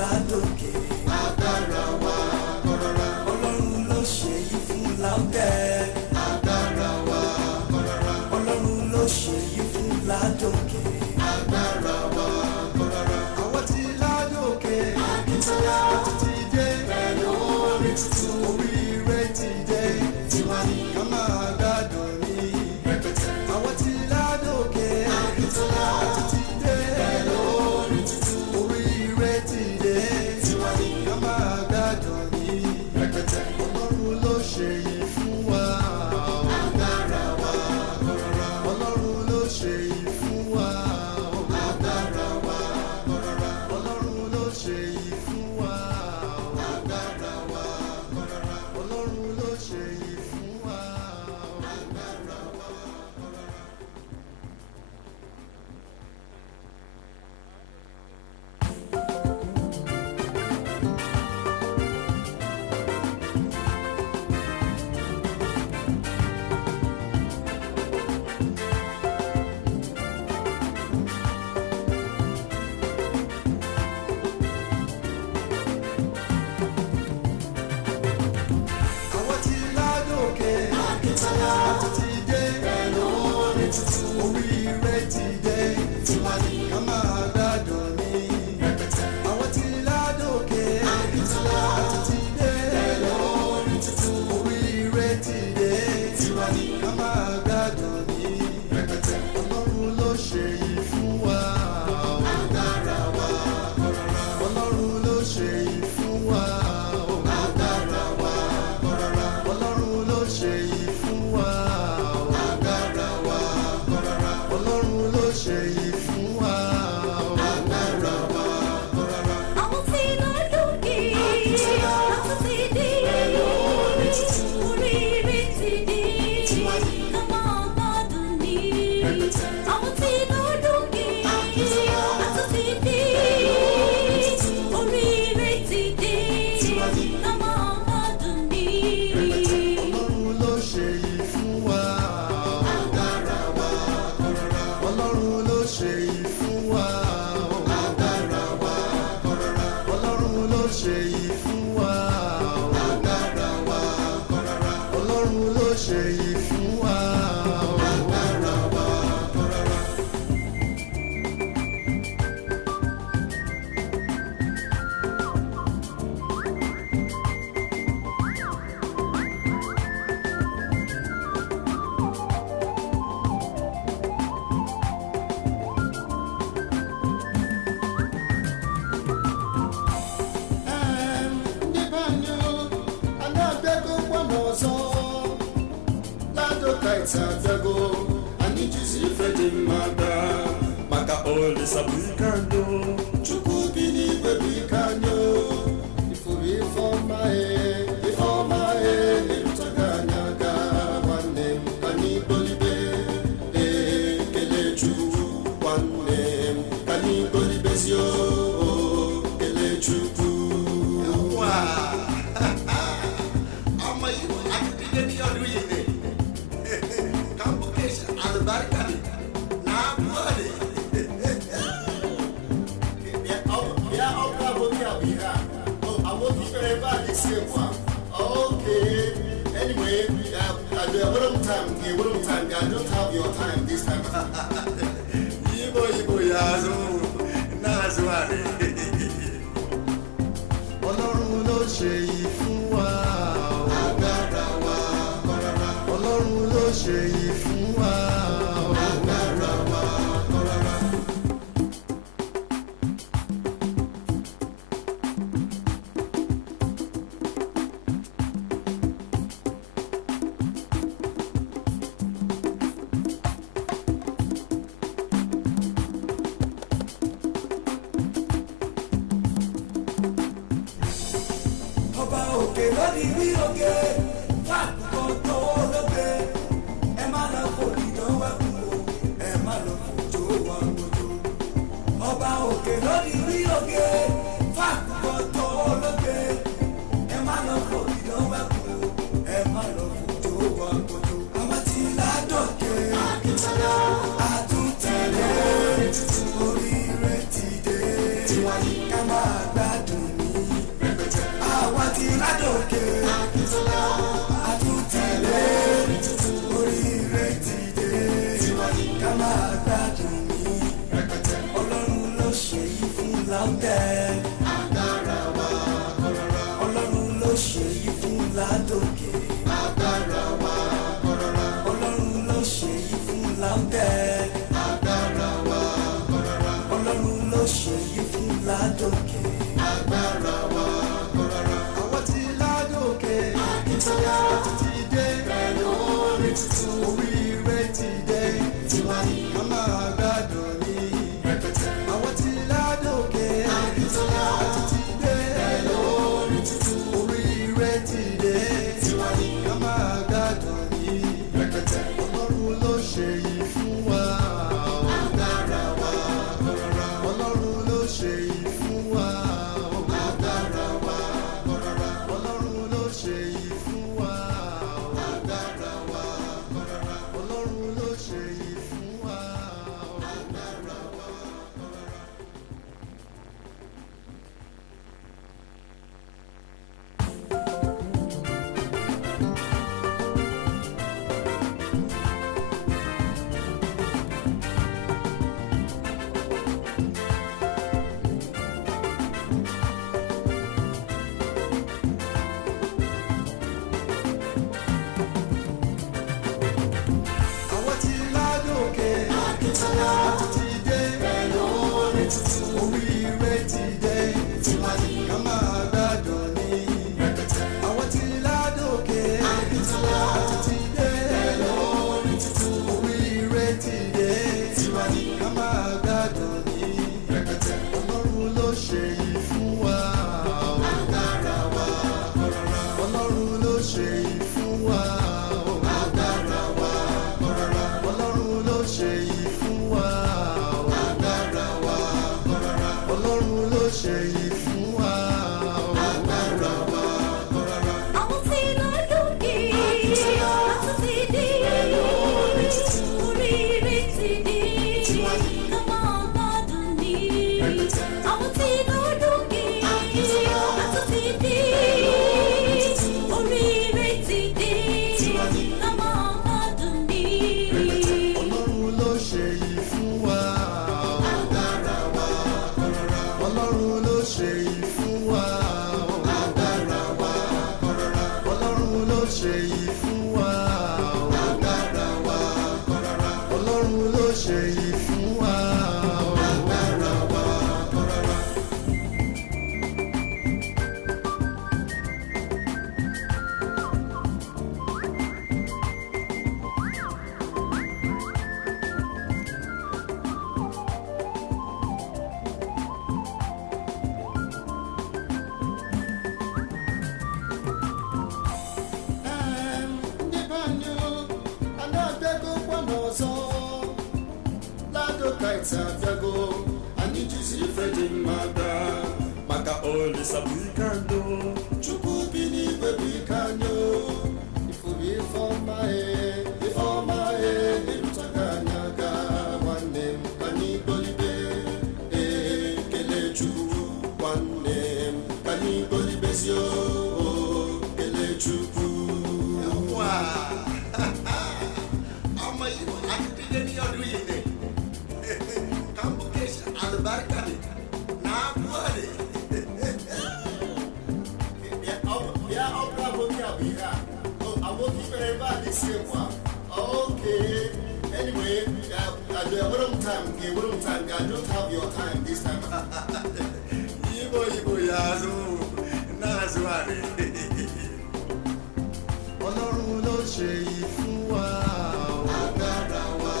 Ladoke agbára wa kọ́rọ́rọ́ Ọlọ́run ló ṣe yìí fún Laufet agbára wa kọ́rọ́rọ́ Ọlọ́run ló ṣe yìí fún Ladoke agbára wa kọ́rọ́rọ́ àwọn tí Ladoke Akintola ti dé pẹ̀lú orin tuntun oríire ti dé tiwa ní ká máa gbádùn ní rẹpẹtẹ àwọn tí Ladoke Akintola ti dé pẹ̀lú orin tuntun oríire ti dé tiwa ní ká máa gbádùn ní rẹpẹtẹ Ọlọ́run ló ṣe yìí fún wa agbára wa kọ́rọ́rọ́ Ọlọ́run ló ṣe yìí fún wa. ló ṣe yìí fún wa. agbára wa kọ́rọ́rọ́. Ọlọ́run ló ṣe yìí fún wa. agbára wa kọ́rọ́rọ́. Ọlọ́run ló ṣe yìí fún wa. agbára wa kọ́rọ́rọ́. Ndị be anyị anyị abịago Ogbomoso, Ladoke abịago, anyị jizi ife dị mma gaa maka Olisa bụ ike anyị, Chukwu bi n'igwe bụ ike anyị. Ifuru ife ọma erutego anyị aka nwanne m, ka anyị golibe ekele Chukwu nwanne m, ka anyị golibezio kele Chukwu. ọmọ yìí akíndé ní ọdún yìí ni kàmpókèsì àlùbáríkà ni nàábùọ̀ ni. Bịa ọkụ aboki abịa aboki mere ebe a na-esi ekwu a. Okay, anyway, I don't have your time this time. Igbo ya azụ na-azụ arị. Ọlọ́run ló ṣe yìí fún wa. agbára wa kọ́rọ́rọ́. Ọlọ́run ló ṣe yìí fún wa. agbára wa kọ́rọ́rọ́. ọba òkè lórí rí òkè fàkùkọ tó lókè ẹ má lọ fòrí dánwà kú o ẹ má lọ fòjò wà gbòjò. ọba òkè lórí rí òkè fàkùkọ tó lókè ẹ má lọ fòrí dánwà kú o ẹ má lọ fòjò wà gbòjò. àwọn tí Ladoke Akintola àtúntẹ̀lé oríire ti dé ká máa gbádùn ní àwa ti Ladoke Akintola àtúntẹ̀lé oríire ti dé ká máa gbádùn ní Ọlọ́run ló ṣe yìí fún Laufet. Agbára wa kọ́rọ́rọ́. Ọlọ́run ló ṣe yìí fún Ladoke. Agbára wa kọ́rọ́rọ́. Ọlọ́run ló ṣe yìí fún Laufet. Agbára wa kọ́rọ́rọ́. Ọlọ́run ló ṣe yìí fún Ladoke. Agbára wa kọ́rọ́rọ́. Àwọn tí Ladoke Akintola ti dé pẹ̀lú orin tuntun, oríire ti dé tiwa ní ká máa gbádùn ní rẹpẹtẹ. Àwọn tí Ladoke Akintola ti dé pẹ̀lú orin tuntun, oríire ti dé tiwa ní ká máa gbádùn ní rẹpẹtẹ. Ọlọ́run ló ṣe yìí fún wa. Agbára wa kọ́rọ́rọ́. Ọlọ́run ló ṣe yìí fún wa. Agbára lights abịago anyị jizi ife dị mma gaa maka olisa bụ ike anyị Chukwu bi n'igwe bụ ike anyị ifuru ife ọma ịrụtaga anyị aka nwanne m ka anyị golibe kelee Chukwu nwanne m ka anyị golibezio kelee Chukwu Okay. Anyway, what time? I don't have your time this time. Ibo yazo, nazware. Ọlọ́run ló ṣe yìí fún wa. Agbára wa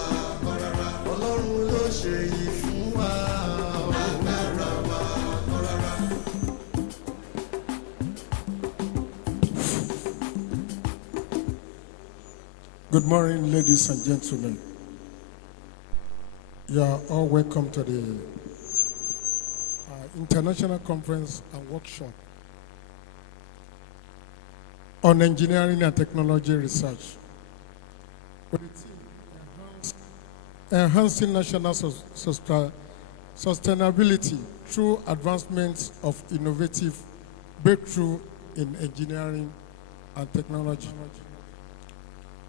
kọ́rọ́rọ́. Ọlọ́run ló ṣe yìí fún wa. Agbára wa kọ́rọ́rọ́. Good morning, ladies and gentlemen. You are all welcome to the International Conference and Workshop on Engineering and Technology Research. With the theme, Enhancing National Sustainability through Advancements of Innovative Breakthrough in Engineering and Technology.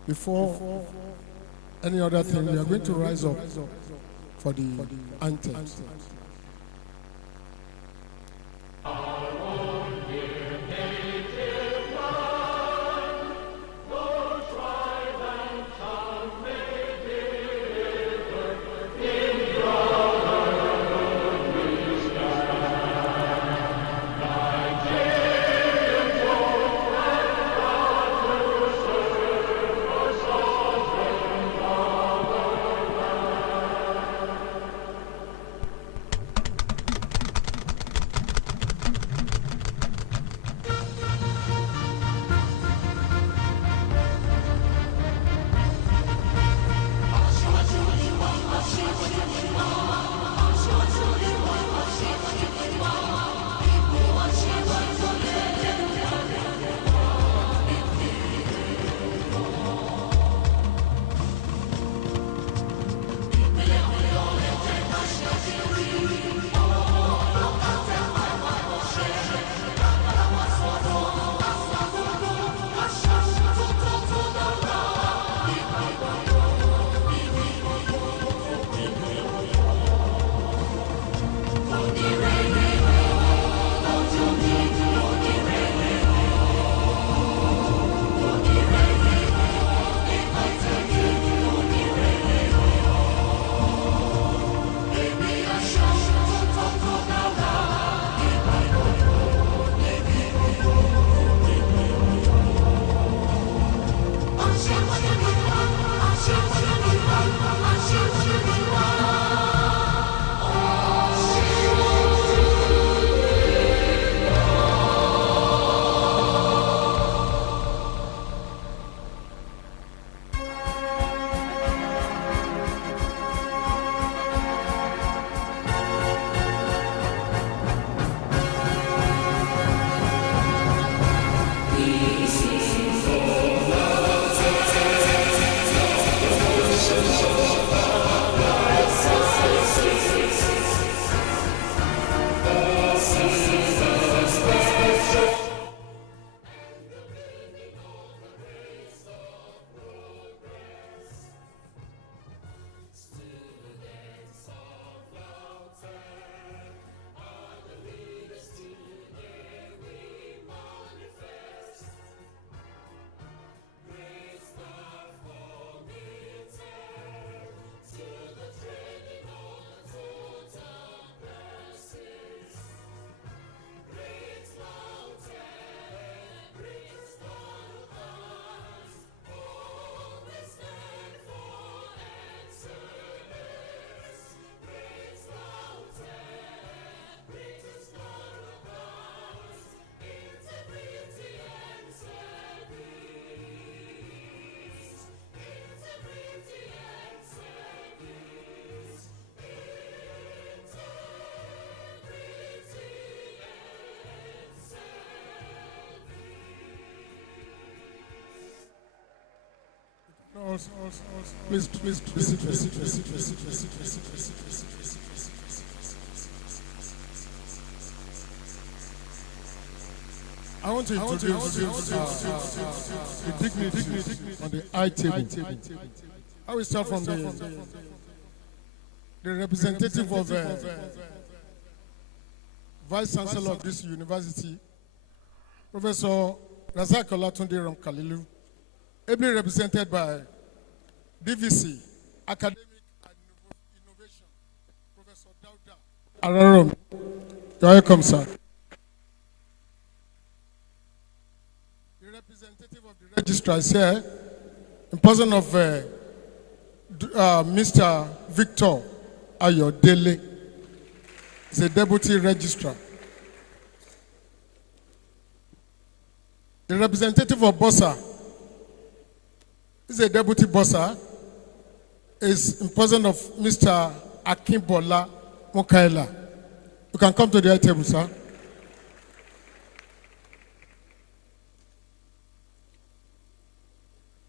Before any other thing, we are going to rise up for the anthem. Please, visit. I want to introduce the dignity on the high table. I will start from the representative of Vice Chancellor of this university, Professor Razak Olatunde Ramkalilu, ably represented by DVC, Academic and Innovation, Professor Dauda Ararom. You are welcome, sir. The representative of the registrar is here, in person of Mr. Victor Ayodele. He's a deputy registrar. The representative of Bossa is a deputy Bossa, is in person of Mr. Akintola Mukaila. You can come to the high table, sir.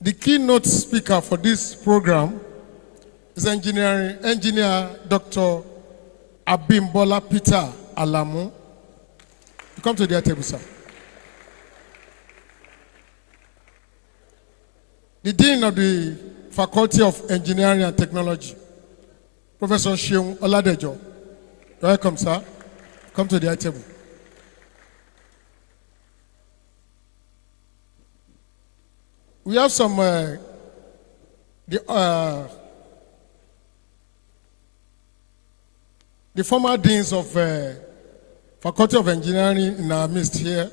The keynote speaker for this program is engineer Dr. Abimbola Peter Alamu. You come to the high table, sir. The Dean of the Faculty of Engineering and Technology, Professor Sheung Oladejo. You're welcome, sir. Come to the high table. We have some the former deans of Faculty of Engineering in our midst here.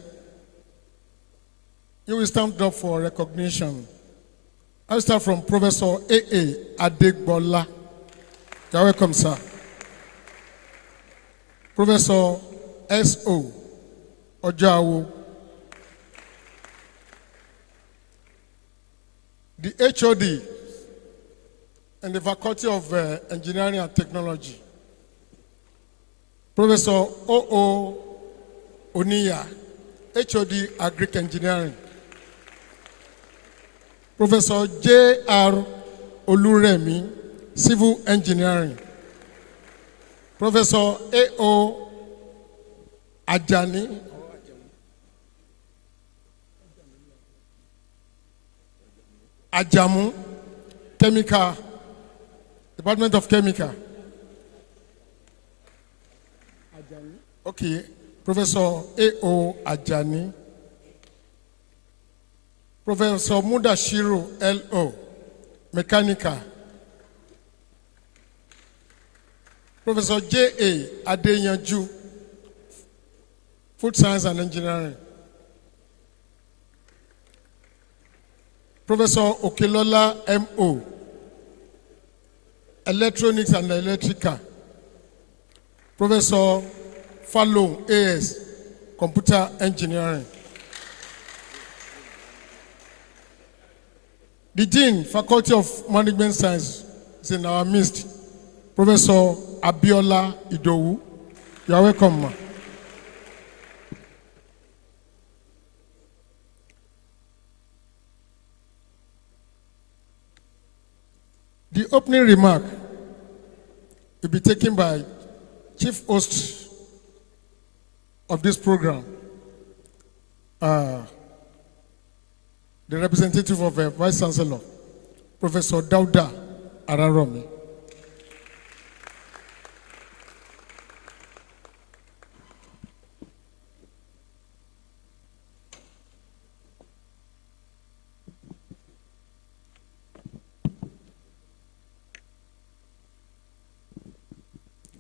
You will stand up for recognition. I'll start from Professor A.A. Adegbola. You're welcome, sir. Professor S.O. Ojawo. The HOD and the Faculty of Engineering and Technology, Professor O.O. Oniya, HOD Agric Engineering, Professor J.R. Oluremi, Civil Engineering, Professor A.O. Ajani, Ajamu, Chemical, Department of Chemical. Okay, Professor A.O. Ajani. Professor Mudashiru L.O., Mechanical. Professor J.A. Adeyanju, Food Science and Engineering. Professor Okelola M.O., Electronics and Electrical. Professor Fallow A.S., Computer Engineering. The Dean, Faculty of Management Science, is in our midst, Professor Abiola Idowu. You are welcome, ma. The opening remark will be taken by Chief Host of this program, the representative of Vice Chancellor, Professor Dauda Araromi.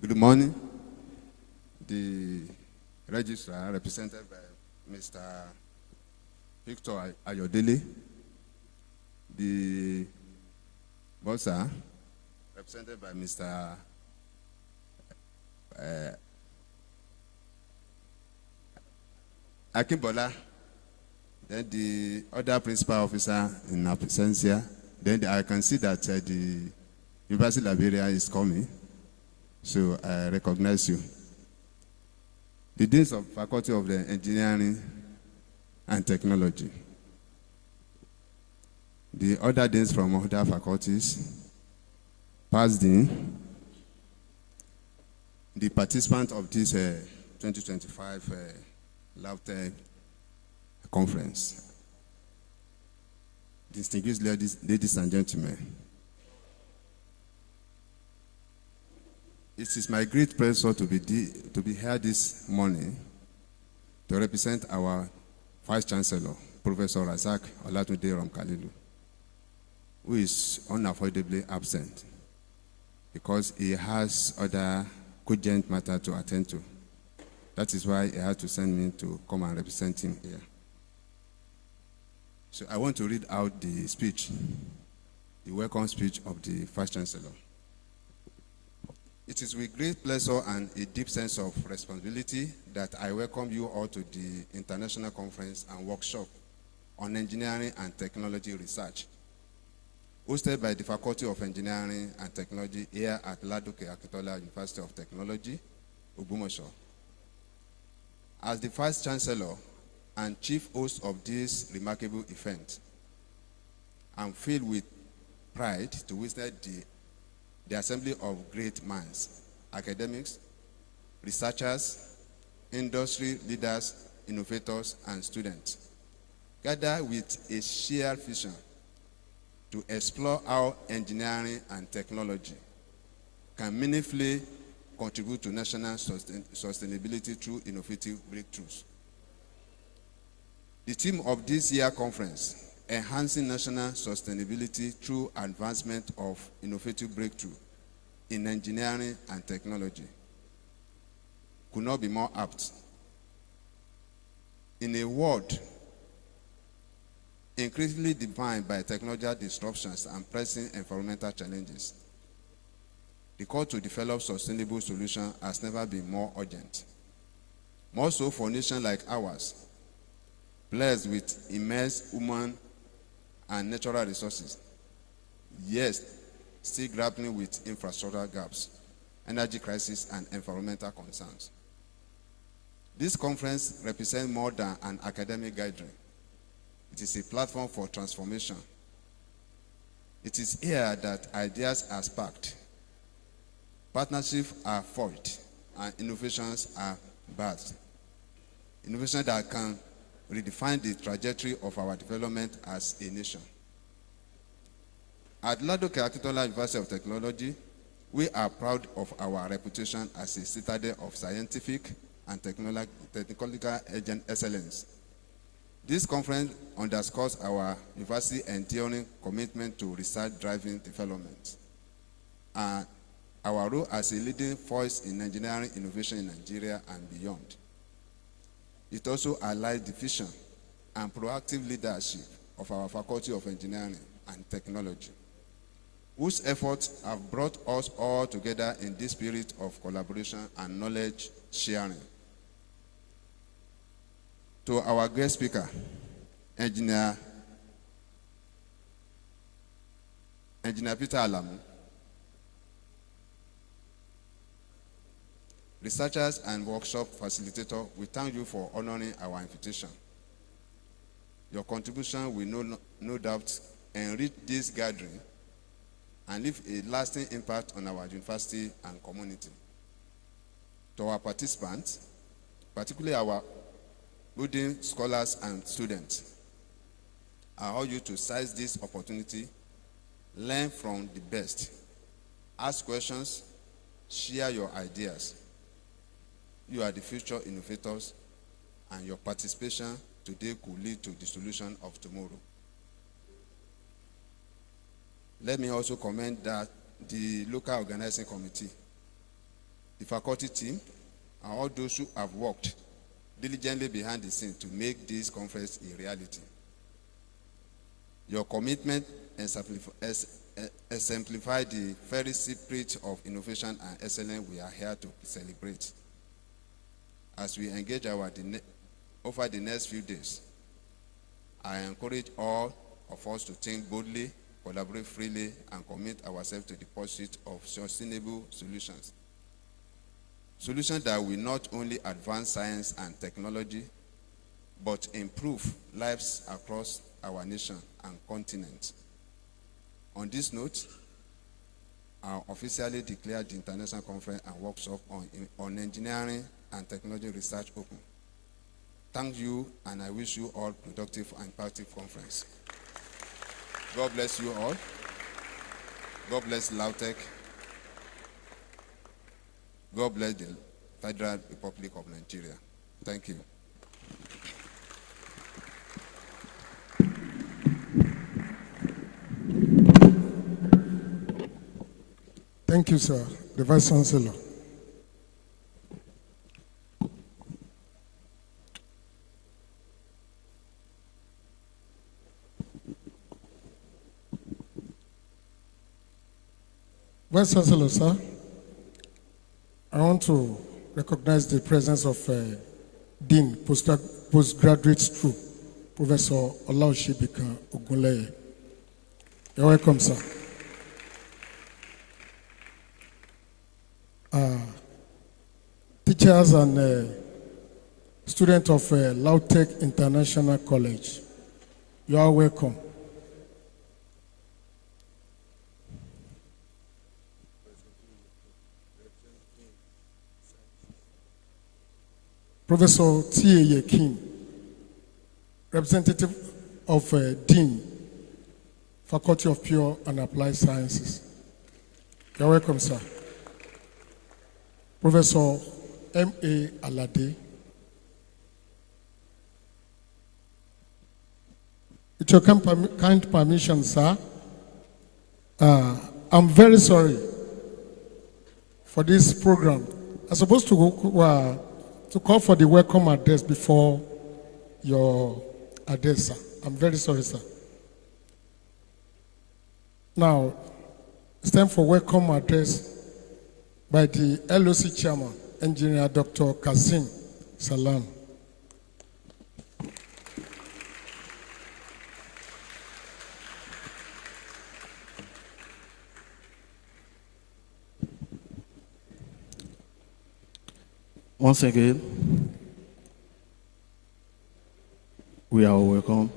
Good morning. The registrar, represented by Mr. Victor Ayodele. The Bossa, represented by Mr. Akintola. Then the other principal officer in absentia. Then I can see that the University Liberia is coming. So I recognize you. The Deans of Faculty of the Engineering and Technology. the other deans from other faculties, past dean, the participants of this 2025 Laufet conference, distinguished ladies and gentlemen, it is my great pleasure to be here this morning to represent our Vice Chancellor, Professor Razak Olatunde Romkalilu, who is unavoidably absent because he has other cogent matter to attend to. That is why he had to send me to come and represent him here. So I want to read out the speech, the welcome speech of the Vice Chancellor. It is with great pleasure and a deep sense of responsibility that I welcome you all to the International Conference and Workshop on Engineering and Technology Research, hosted by the Faculty of Engineering and Technology here at Ladoke, Akintola University of Technology, Ogbomoso. As the Vice Chancellor and Chief Host of this remarkable event, I'm filled with pride to witness the assembly of great minds, academics, researchers, industry leaders, innovators, and students, gathered with a shared vision to explore how engineering and technology can meaningfully contribute to national sustainability through innovative breakthroughs. The theme of this year's conference, Enhancing National Sustainability Through Advancement of Innovative Breakthrough in Engineering and Technology, could not be more apt. In a world increasingly defined by technological disruptions and pressing environmental challenges, the call to develop sustainable solutions has never been more urgent. More so for nations like ours, blessed with immense human and natural resources, yet still grappling with infrastructural gaps, energy crisis, and environmental concerns. This conference represents more than an academic gathering. It is a platform for transformation. It is here that ideas are sparked, partnerships are forged, and innovations are birthed. Innovation that can redefine the trajectory of our development as a nation. At Ladoke Akintola University of Technology, we are proud of our reputation as a citadel of scientific and technological excellence. This conference underscores our university's enduring commitment to research-driven development and our role as a leading voice in engineering innovation in Nigeria and beyond. It also highlights the vision and proactive leadership of our Faculty of Engineering and Technology, whose efforts have brought us all together in this spirit of collaboration and knowledge sharing. To our guest speaker, Engineer Peter Alamu, researchers and workshop facilitator, we thank you for honoring our invitation. Your contribution will no doubt enrich this gathering and leave a lasting impact on our university and community. To our participants, particularly our budding scholars and students, I urge you to seize this opportunity, learn from the best, ask questions, share your ideas. You are the future innovators, and your participation today could lead to the solution of tomorrow. Let me also commend that the local organizing committee, the faculty team, and all those who have worked diligently behind the scenes to make this conference a reality. Your commitment exemplify the very spirit of innovation and excellence we are here to celebrate. As we engage over the next few days, I encourage all of us to think boldly, collaborate freely, and commit ourselves to the pursuit of sustainable solutions. Solutions that will not only advance science and technology, but improve lives across our nation and continent. On this note, I officially declare the International Conference and Workshop on Engineering and Technology Research open. Thank you, and I wish you all productive and impactful conference. God bless you all. God bless Lautech. God bless the Federal Republic of Nigeria. Thank you. Thank you, sir. The Vice Chancellor. Vice Chancellor, sir, I want to recognize the presence of Dean, Postgraduate School, Professor Olaoshibika Ogunleye. You're welcome, sir. Teachers and students of Lautech International College, you are welcome. Professor T.A. Yekin, representative of Dean, Faculty of Pure and Applied Sciences. You're welcome, sir. Professor M.A. Alade. With your kind permission, sir, I'm very sorry for this program. I'm supposed to go to call for the welcome address before your address, sir. I'm very sorry, sir. Now, it's time for welcome address by the LOC chairman, Engineer Dr. Kazim Salam. Once again, we are welcome.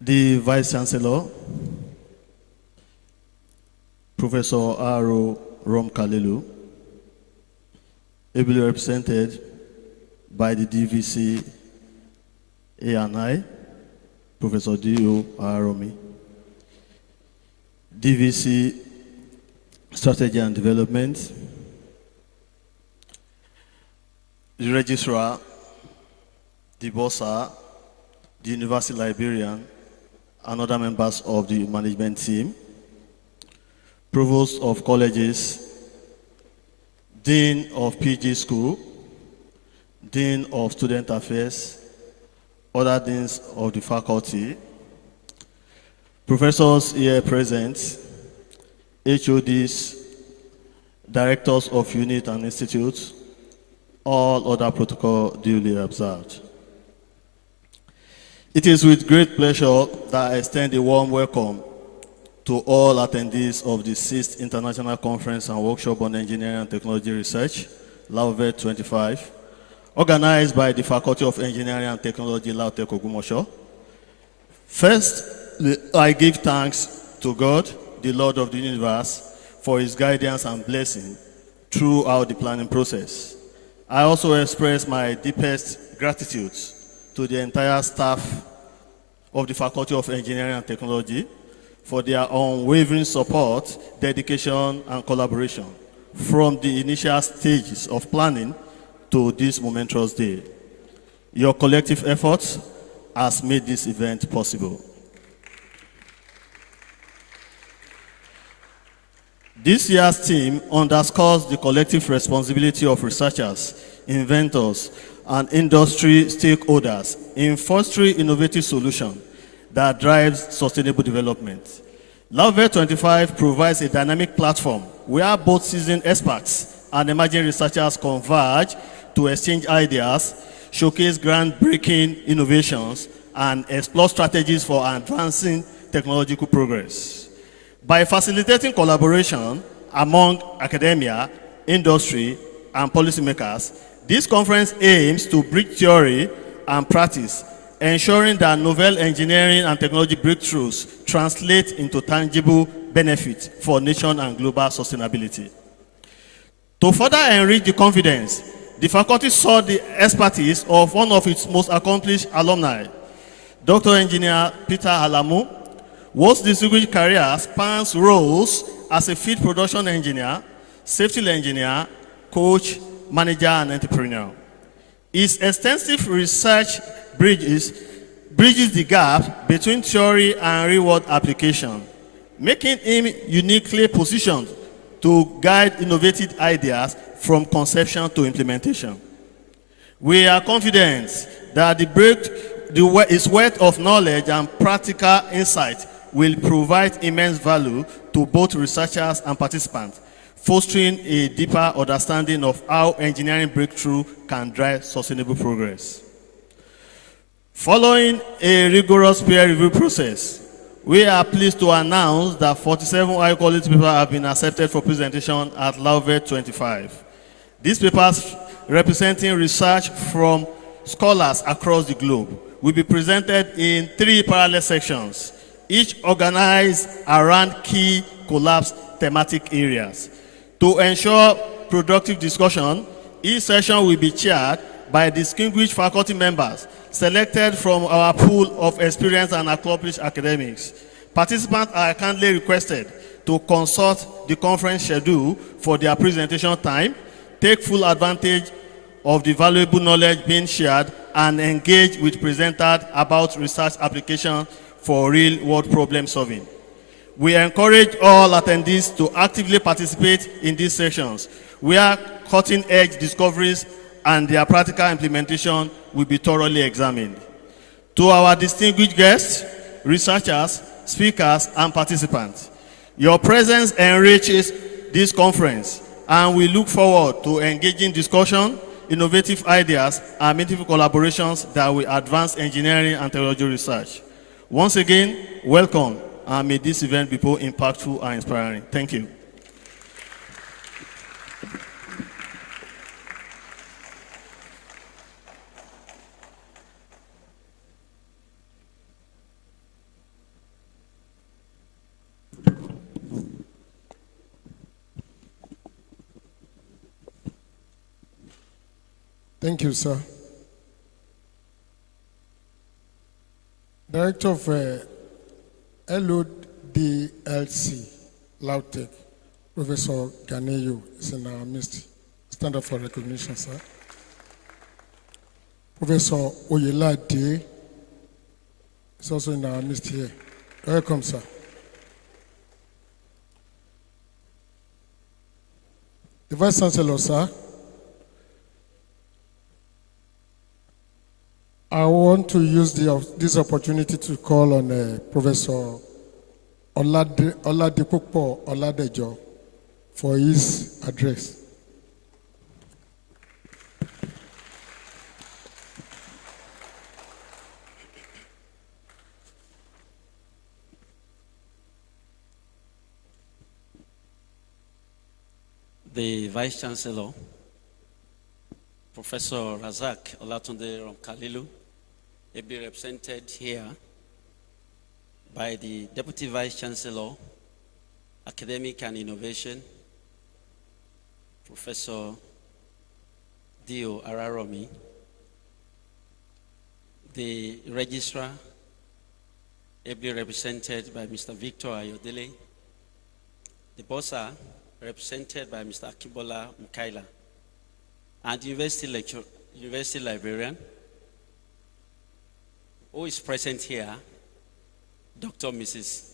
The Vice Chancellor, Professor Aro Rom Kalilu, ably represented by the DVC A&I, Professor D.O. Aromi, DVC Strategy and Development, the Registrar, the Bossa, the University Librarian, and other members of the management team, Provost of Colleges, Dean of PG School, Dean of Student Affairs, other deans of the faculty, professors here present, HODs, directors of unit and institutes, all other protocol duly observed. It is with great pleasure that I extend a warm welcome to all attendees of the 6th International Conference and Workshop on Engineering and Technology Research, Laufet 25, organized by the Faculty of Engineering and Technology, Ladoke, Ogbomoso. First, I give thanks to God, the Lord of the universe, for his guidance and blessing throughout the planning process. I also express my deepest gratitude to the entire staff of the Faculty of Engineering and Technology for their unwavering support, dedication, and collaboration from the initial stages of planning to this momentous day. Your collective efforts has made this event possible. This year's theme underscores the collective responsibility of researchers, inventors, and industry stakeholders in fostering innovative solutions that drives sustainable development. Laufet 25 provides a dynamic platform where both seasoned experts and emerging researchers converge to exchange ideas, showcase groundbreaking innovations, and explore strategies for advancing technological progress. By facilitating collaboration among academia, industry, and policymakers, this conference aims to bridge theory and practice, ensuring that novel engineering and technology breakthroughs translate into tangible benefits for nation and global sustainability. To further enrich the confidence, the faculty sought the expertise of one of its most accomplished alumni, Dr. Engineer Peter Alamu, whose distinguished career spans roles as a field production engineer, safety engineer, coach, manager, and entrepreneur. His extensive research bridges the gap between theory and real-world application, making him uniquely positioned to guide innovative ideas from conception to implementation. We are confident that his wealth of knowledge and practical insight will provide immense value to both researchers and participants, fostering a deeper understanding of how engineering breakthrough can drive sustainable progress. Following a rigorous peer review process, we are pleased to announce that 47 high-quality papers have been accepted for presentation at Laufet 25. These papers, representing research from scholars across the globe, will be presented in 3 parallel sections, each organized around key collapse thematic areas. To ensure productive discussion, each session will be chaired by distinguished faculty members selected from our pool of experienced and accomplished academics. Participants are kindly requested to consult the conference schedule for their presentation time, take full advantage of the valuable knowledge being shared, and engage with presenters about research application for real-world problem solving. We encourage all attendees to actively participate in these sessions, where cutting-edge discoveries and their practical implementation will be thoroughly examined. To our distinguished guests, researchers, speakers, and participants, your presence enriches this conference, and we look forward to engaging discussion, innovative ideas, and meaningful collaborations that will advance engineering and technology research. Once again, welcome, and may this event be both impactful and inspiring. Thank you. Thank you, sir. Director of LODLC, Ladoke, Professor Ganeyo, is in our midst. Stand up for recognition, sir. Professor Oyelade is also in our midst here. Welcome, sir. The Vice Chancellor, sir. I want to use this opportunity to call on Professor Oladipupo Oladejo for his address. The Vice Chancellor, Professor Razak Olatunde Romkalilu, will be represented here by the Deputy Vice Chancellor, Academic and Innovation, Professor Dio Araromi, the Registrar, will be represented by Mr. Victor Ayodele, the Bossa, represented by Mr. Akibola Mukaila, and the University Librarian, who is present here, Dr. Mrs.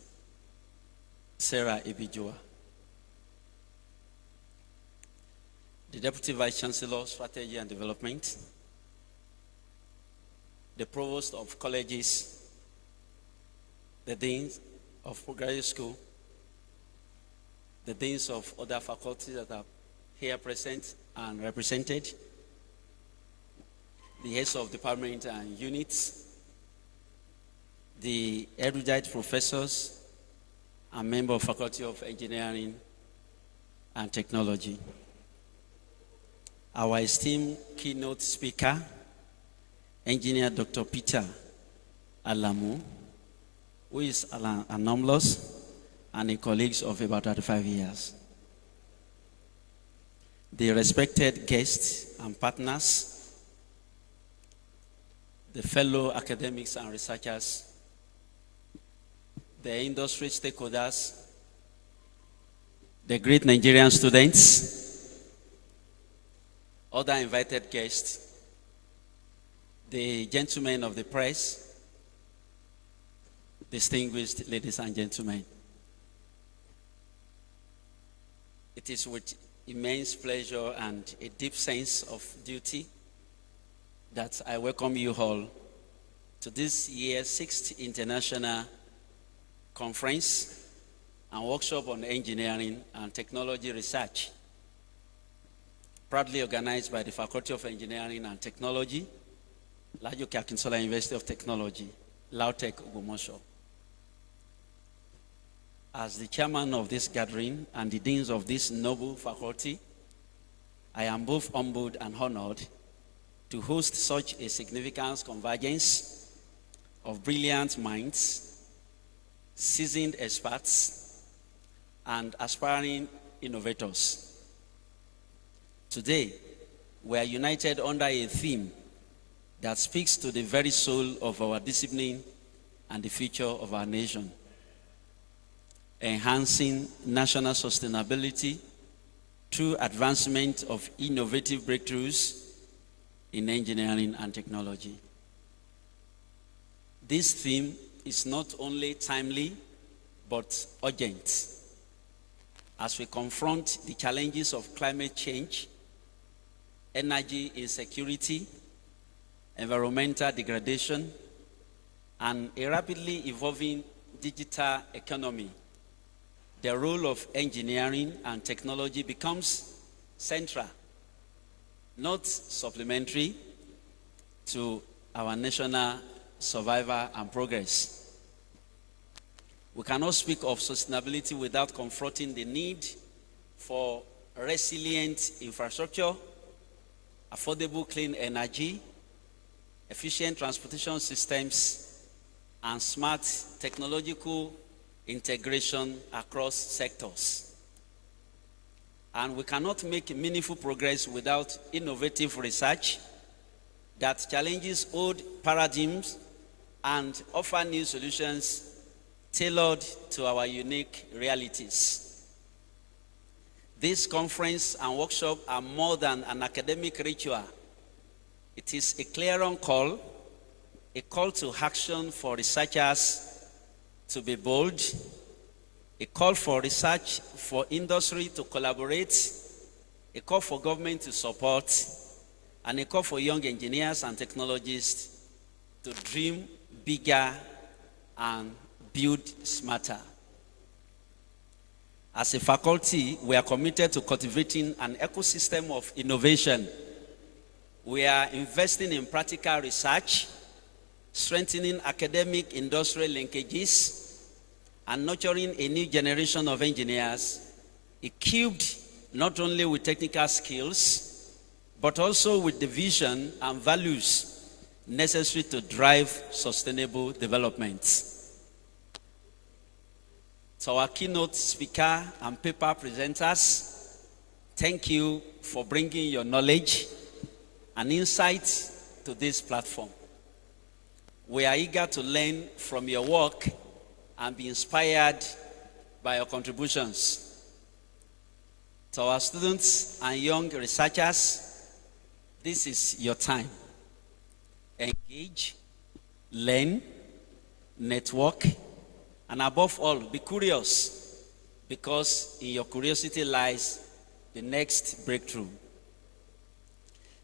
Sarah Ibijua. The Deputy Vice Chancellor, Strategy and Development, the Provost of Colleges, the Deans of Graduate School, the Deans of other faculties that are here present and represented, the heads of department and units, the erudite professors and member of Faculty of Engineering and Technology. Our esteemed keynote speaker, Engineer Dr. Peter Alamu, who is an anomalous and a colleague of about 35 years. The respected guests and partners, the fellow academics and researchers, the industry stakeholders, the great Nigerian students, other invited guests, the gentlemen of the press, distinguished ladies and gentlemen. It is with immense pleasure and a deep sense of duty that I welcome you all to this year's 6th International Conference and Workshop on Engineering and Technology Research, proudly organized by the Faculty of Engineering and Technology, Ladoke Akintola University of Technology, Laufet, Ogbomoso. As the chairman of this gathering and the deans of this noble faculty, I am both humbled and honored to host such a significant convergence of brilliant minds, seasoned experts, and aspiring innovators. Today, we are united under a theme that speaks to the very soul of our discipline and the future of our nation: enhancing national sustainability through advancement of innovative breakthroughs in engineering and technology. This theme is not only timely, but urgent as we confront the challenges of climate change, energy insecurity, environmental degradation, and a rapidly evolving digital economy. The role of engineering and technology becomes central, not supplementary, to our national survival and progress. We cannot speak of sustainability without confronting the need for resilient infrastructure, affordable clean energy, efficient transportation systems, and smart technological integration across sectors. And we cannot make meaningful progress without innovative research that challenges old paradigms and offer new solutions tailored to our unique realities. This conference and workshop are more than an academic ritual. It is a clarion call, a call to action for researchers to be bold, a call for research for industry to collaborate, a call for government to support, and a call for young engineers and technologists to dream bigger and build smarter. As a faculty, we are committed to cultivating an ecosystem of innovation. We are investing in practical research, strengthening academic industrial linkages, and nurturing a new generation of engineers equipped not only with technical skills, but also with the vision and values necessary to drive sustainable development. To our keynote speaker and paper presenters, thank you for bringing your knowledge and insight to this platform. We are eager to learn from your work and be inspired by your contributions. To our students and young researchers, this is your time. Engage, learn, network, and above all, be curious, because in your curiosity lies the next breakthrough.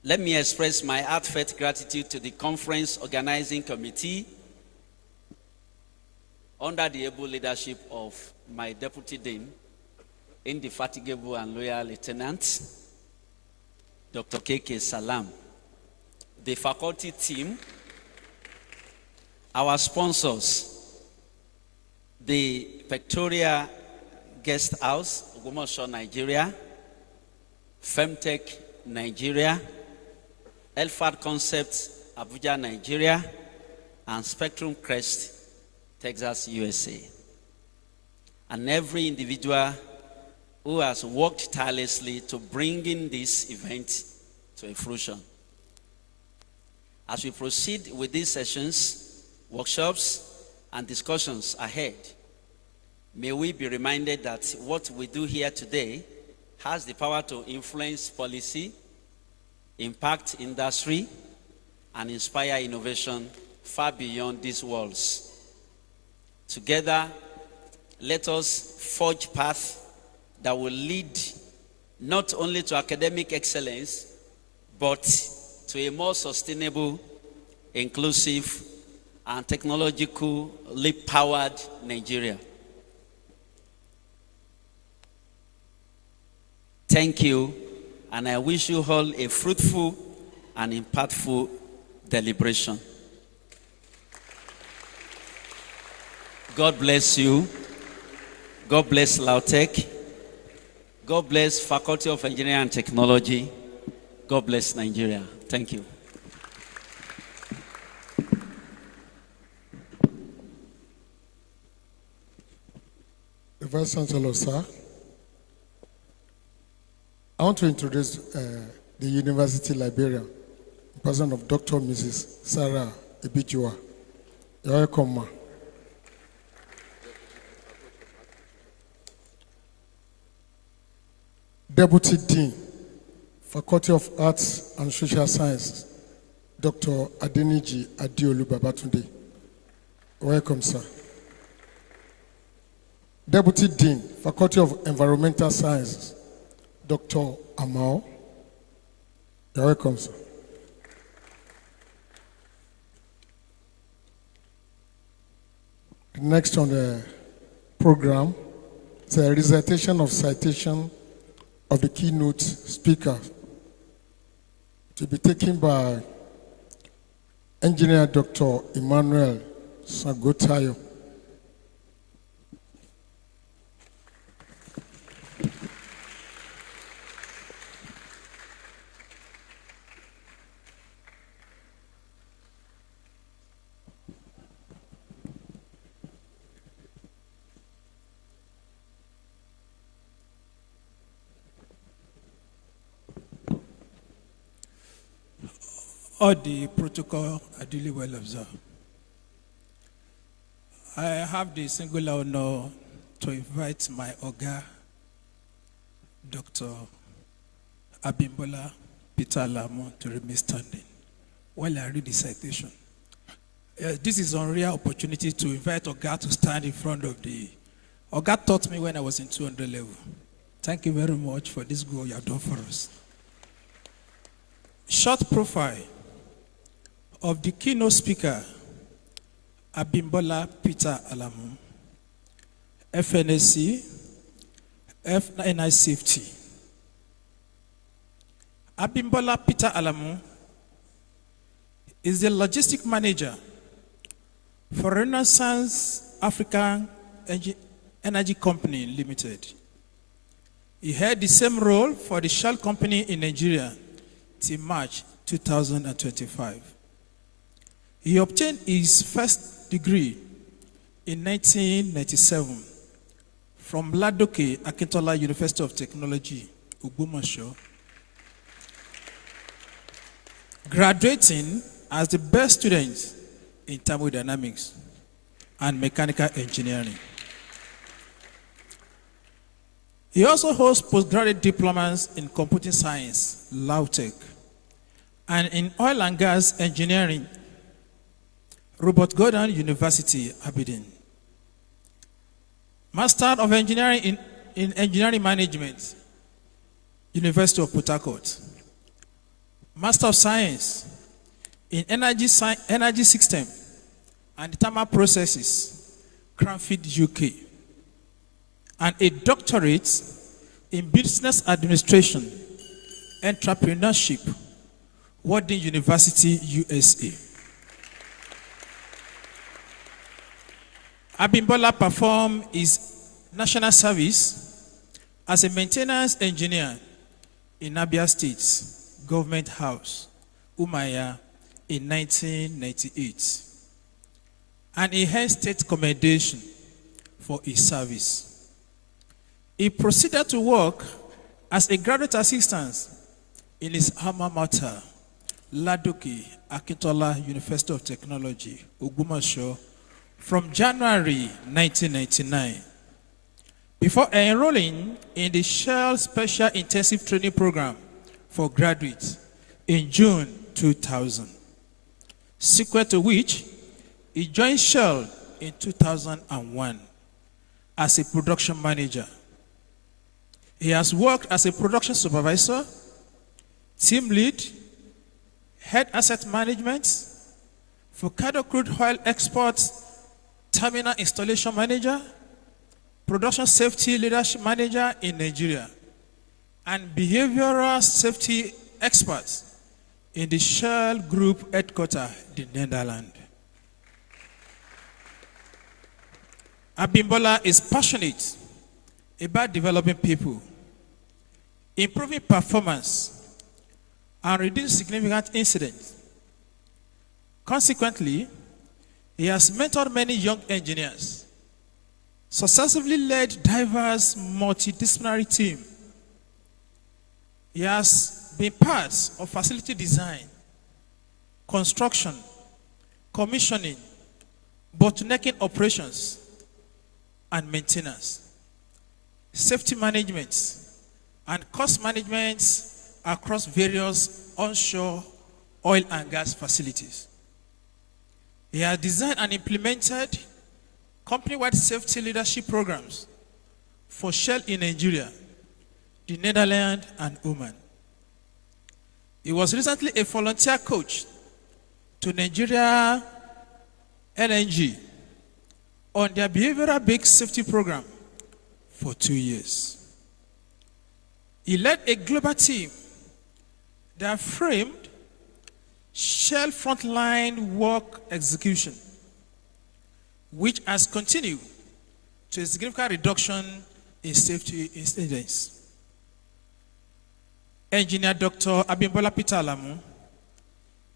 Let me express my heartfelt gratitude to the conference organizing committee under the able leadership of my deputy dean, indefatigable and loyal lieutenant, Dr. KK Salam, the faculty team, our sponsors, the Pectoria Guest House, Ogbomoso, Nigeria, Femtech, Nigeria, Elfad Concepts, Abuja, Nigeria, and Spectrum Crest, Texas, USA. And every individual who has worked tirelessly to bring in this event to a fruition. As we proceed with these sessions, workshops, and discussions ahead, may we be reminded that what we do here today has the power to influence policy, impact industry, and inspire innovation far beyond these walls. Together, let us forge paths that will lead not only to academic excellence, but to a more sustainable, inclusive, and technologically powered Nigeria. Thank you, and I wish you all a fruitful and impactful deliberation. God bless you. God bless Lautech. God bless Faculty of Engineering and Technology. God bless Nigeria. Thank you. The Vice Chancellor, sir. I want to introduce the University Librarian, in person of Dr. Mrs. Sarah Ebijua. You're welcome, ma. Deputy Dean, Faculty of Arts and Social Sciences, Dr. Adeniji Adiolu Babatunde. Welcome, sir. Deputy Dean, Faculty of Environmental Sciences, Dr. Amao. You're welcome, sir. Next on the program is a recitation of citation of the keynote speaker to be taken by Engineer Dr. Emmanuel Sagotayo. All the protocol are duly well observed. I have the singular honor to invite my Oga, Dr. Abimbola Peter Lamon, to remain standing while I read the citation. This is a rare opportunity to invite Oga to stand in front of the... Oga taught me when I was in 200 level. Thank you very much for this goal you have done for us. Short profile of the keynote speaker, Abimbola Peter Alamu, FNSC, FNI Safety. Abimbola Peter Alamu is the logistic manager for Renaissance African Energy Company Limited. He held the same role for the Shell Company in Nigeria till March 2025. He obtained his first degree in 1997 from Ladoke, Akintola University of Technology, Ogbomoso, graduating as the best student in thermodynamics and mechanical engineering. He also holds postgraduate diplomas in computing science, Laufet, and in oil and gas engineering, Robert Gordon University, Aberdeen. Master of Engineering in Engineering Management, University of Port Harcourt. Master of Science in Energy System and Thermal Processes, Cranfield, UK. And a doctorate in Business Administration, Entrepreneurship, Warden University, USA. Abimbola performed his national service as a maintenance engineer in Abia State's Government House, Umaya, in 1998. and enhanced state commendation for his service. He proceeded to work as a graduate assistant in his alma mater, Ladoke, Akintola University of Technology, Ogbomoso, from January 1999, before enrolling in the Shell Special Intensive Training Program for graduates in June 2000, sequel to which he joined Shell in 2001 as a production manager. He has worked as a production supervisor, team lead, head asset management, Focado crude oil export terminal installation manager, production safety leadership manager in Nigeria, and behavioral safety expert in the Shell Group headquarters in the Netherlands. Abimbola is passionate about developing people, improving performance, and reducing significant incidents. Consequently, he has mentored many young engineers, successfully led diverse multidisciplinary teams. He has been part of facility design, construction, commissioning, bottlenecking operations, and maintenance, safety management, and cost management across various onshore oil and gas facilities. He has designed and implemented company-wide safety leadership programs for Shell in Nigeria, the Netherlands, and Oman. He was recently a volunteer coach to Nigeria LNG on their behavioral-based safety program for 2 years. He led a global team that framed Shell frontline work execution, which has continued to a significant reduction in safety incidents. Engineer Dr. Abimbola Peter Alamu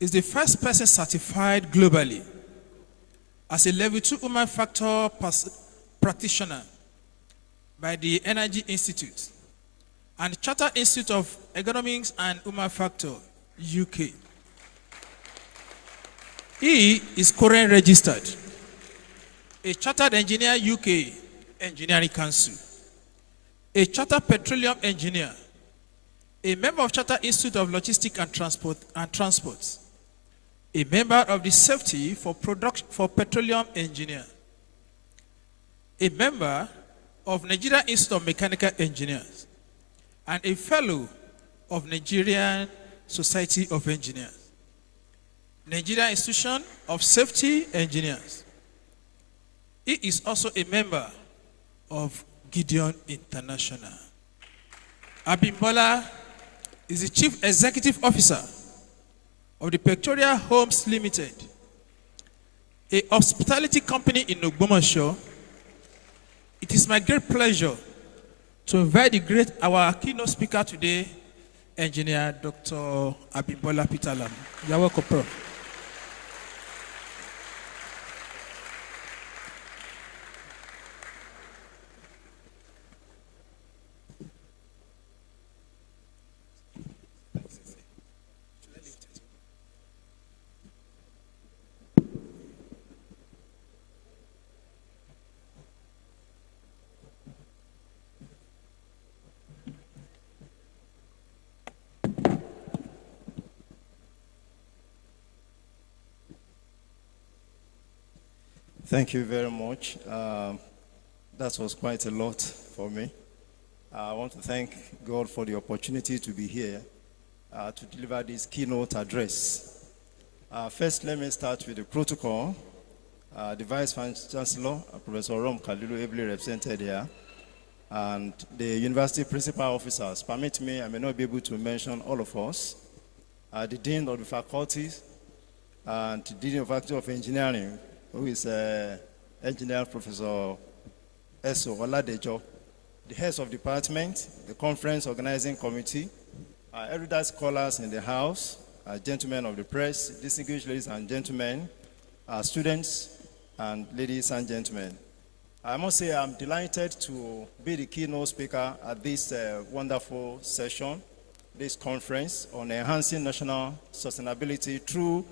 is the first person certified globally as a level 2 human factor practitioner by the Energy Institute and Chartered Institute of Economics and Human Factor, UK. He is currently registered a Chartered Engineer UK Engineering Council, a Chartered Petroleum Engineer, a member of Chartered Institute of Logistics and Transport, a member of the Safety for Petroleum Engineer, a member of Nigerian Institute of Mechanical Engineers, and a fellow of Nigerian Society of Engineers, Nigerian Institution of Safety Engineers. He is also a member of Gideon International. Abimbola is the Chief Executive Officer of the Pectoria Homes Limited, a hospitality company in Ogbomoso. It is my great pleasure to invite our keynote speaker today, Engineer Dr. Abimbola Peter Alamu. You are welcome, Prof. Thank you very much. That was quite a lot for me. I want to thank God for the opportunity to be here to deliver this keynote address. First, let me start with the protocol. The Vice Chancellor, Professor Rom Kalilu, ably represented here, and the university principal officers. Permit me, I may not be able to mention all of us. The Dean of the faculties and the Dean of Faculty of Engineering, who is Engineer Professor Eso Oladejo, the heads of department, the conference organizing committee, erudite scholars in the house, gentlemen of the press, distinguished ladies and gentlemen, students, and ladies and gentlemen. I must say I'm delighted to be the keynote speaker at this wonderful session, this conference on enhancing national sustainability through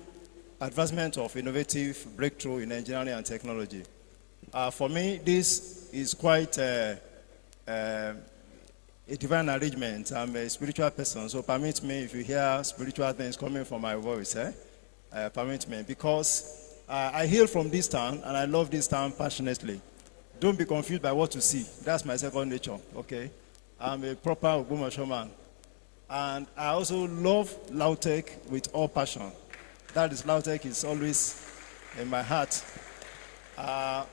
advancement of innovative breakthrough in engineering and technology. For me, this is quite a divine arrangement. I'm a spiritual person, so permit me, if you hear spiritual things coming from my voice, permit me, because I hail from this town, and I love this town passionately. Don't be confused by what you see. That's my second nature, okay? I'm a proper Ogbomoso man. And I also love Lautech with all passion. That is, Lautech is always in my heart. I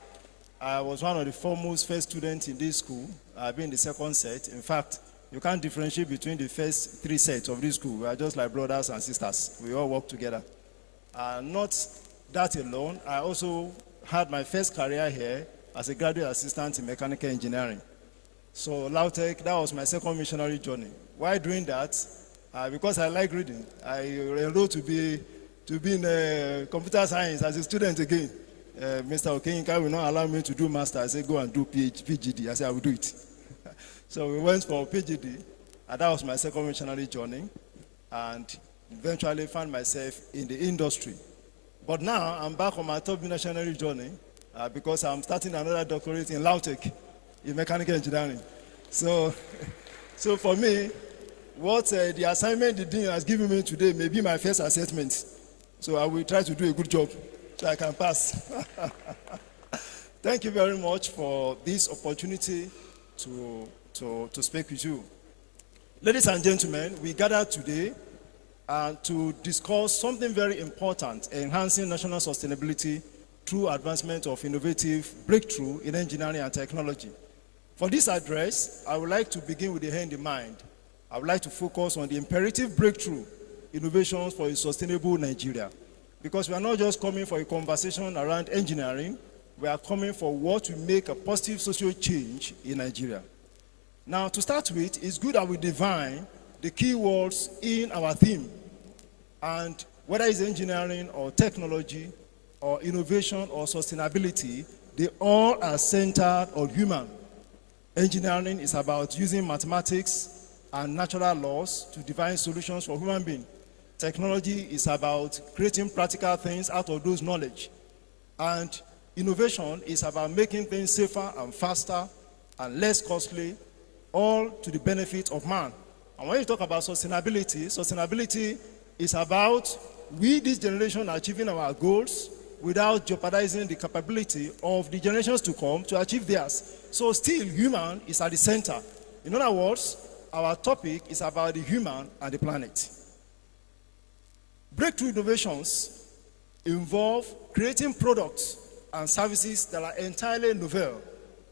was one of the foremost first students in this school. I've been in the second set. In fact, you can't differentiate between the first three sets of this school. We are just like brothers and sisters. We all work together. Not that alone, I also had my first career here as a graduate assistant in mechanical engineering. So Lautech, that was my second missionary journey. While doing that, because I like reading, I enrolled to be in computer science as a student again. Mr. Okenyinka will not allow me to do master. I said, go and do PGD. I said, I will do it. So we went for PGD, and that was my second missionary journey, and eventually found myself in the industry. But now I'm back on my third missionary journey because I'm starting another doctorate in Lautech, in mechanical engineering. So for me, what the assignment the dean has given me today may be my first assessment. So I will try to do a good job so I can pass. Thank you very much for this opportunity to speak with you. Ladies and gentlemen, we gathered today to discuss something very important, enhancing national sustainability through advancement of innovative breakthrough in engineering and technology. For this address, I would like to begin with the end in mind. I would like to focus on the imperative breakthrough innovations for a sustainable Nigeria. Because we are not just coming for a conversation around engineering, we are coming for what will make a positive social change in Nigeria. Now, to start with, it's good that we define the key words in our theme. And whether it's engineering or technology or innovation or sustainability, they all are centered on human. Engineering is about using mathematics and natural laws to devise solutions for human beings. Technology is about creating practical things out of those knowledge. And innovation is about making things safer and faster and less costly, all to the benefit of man. And when you talk about sustainability, sustainability is about we, this generation, achieving our goals without jeopardizing the capability of the generations to come to achieve theirs. So still, human is at the center. In other words, our topic is about the human and the planet. Breakthrough innovations involve creating products and services that are entirely novel.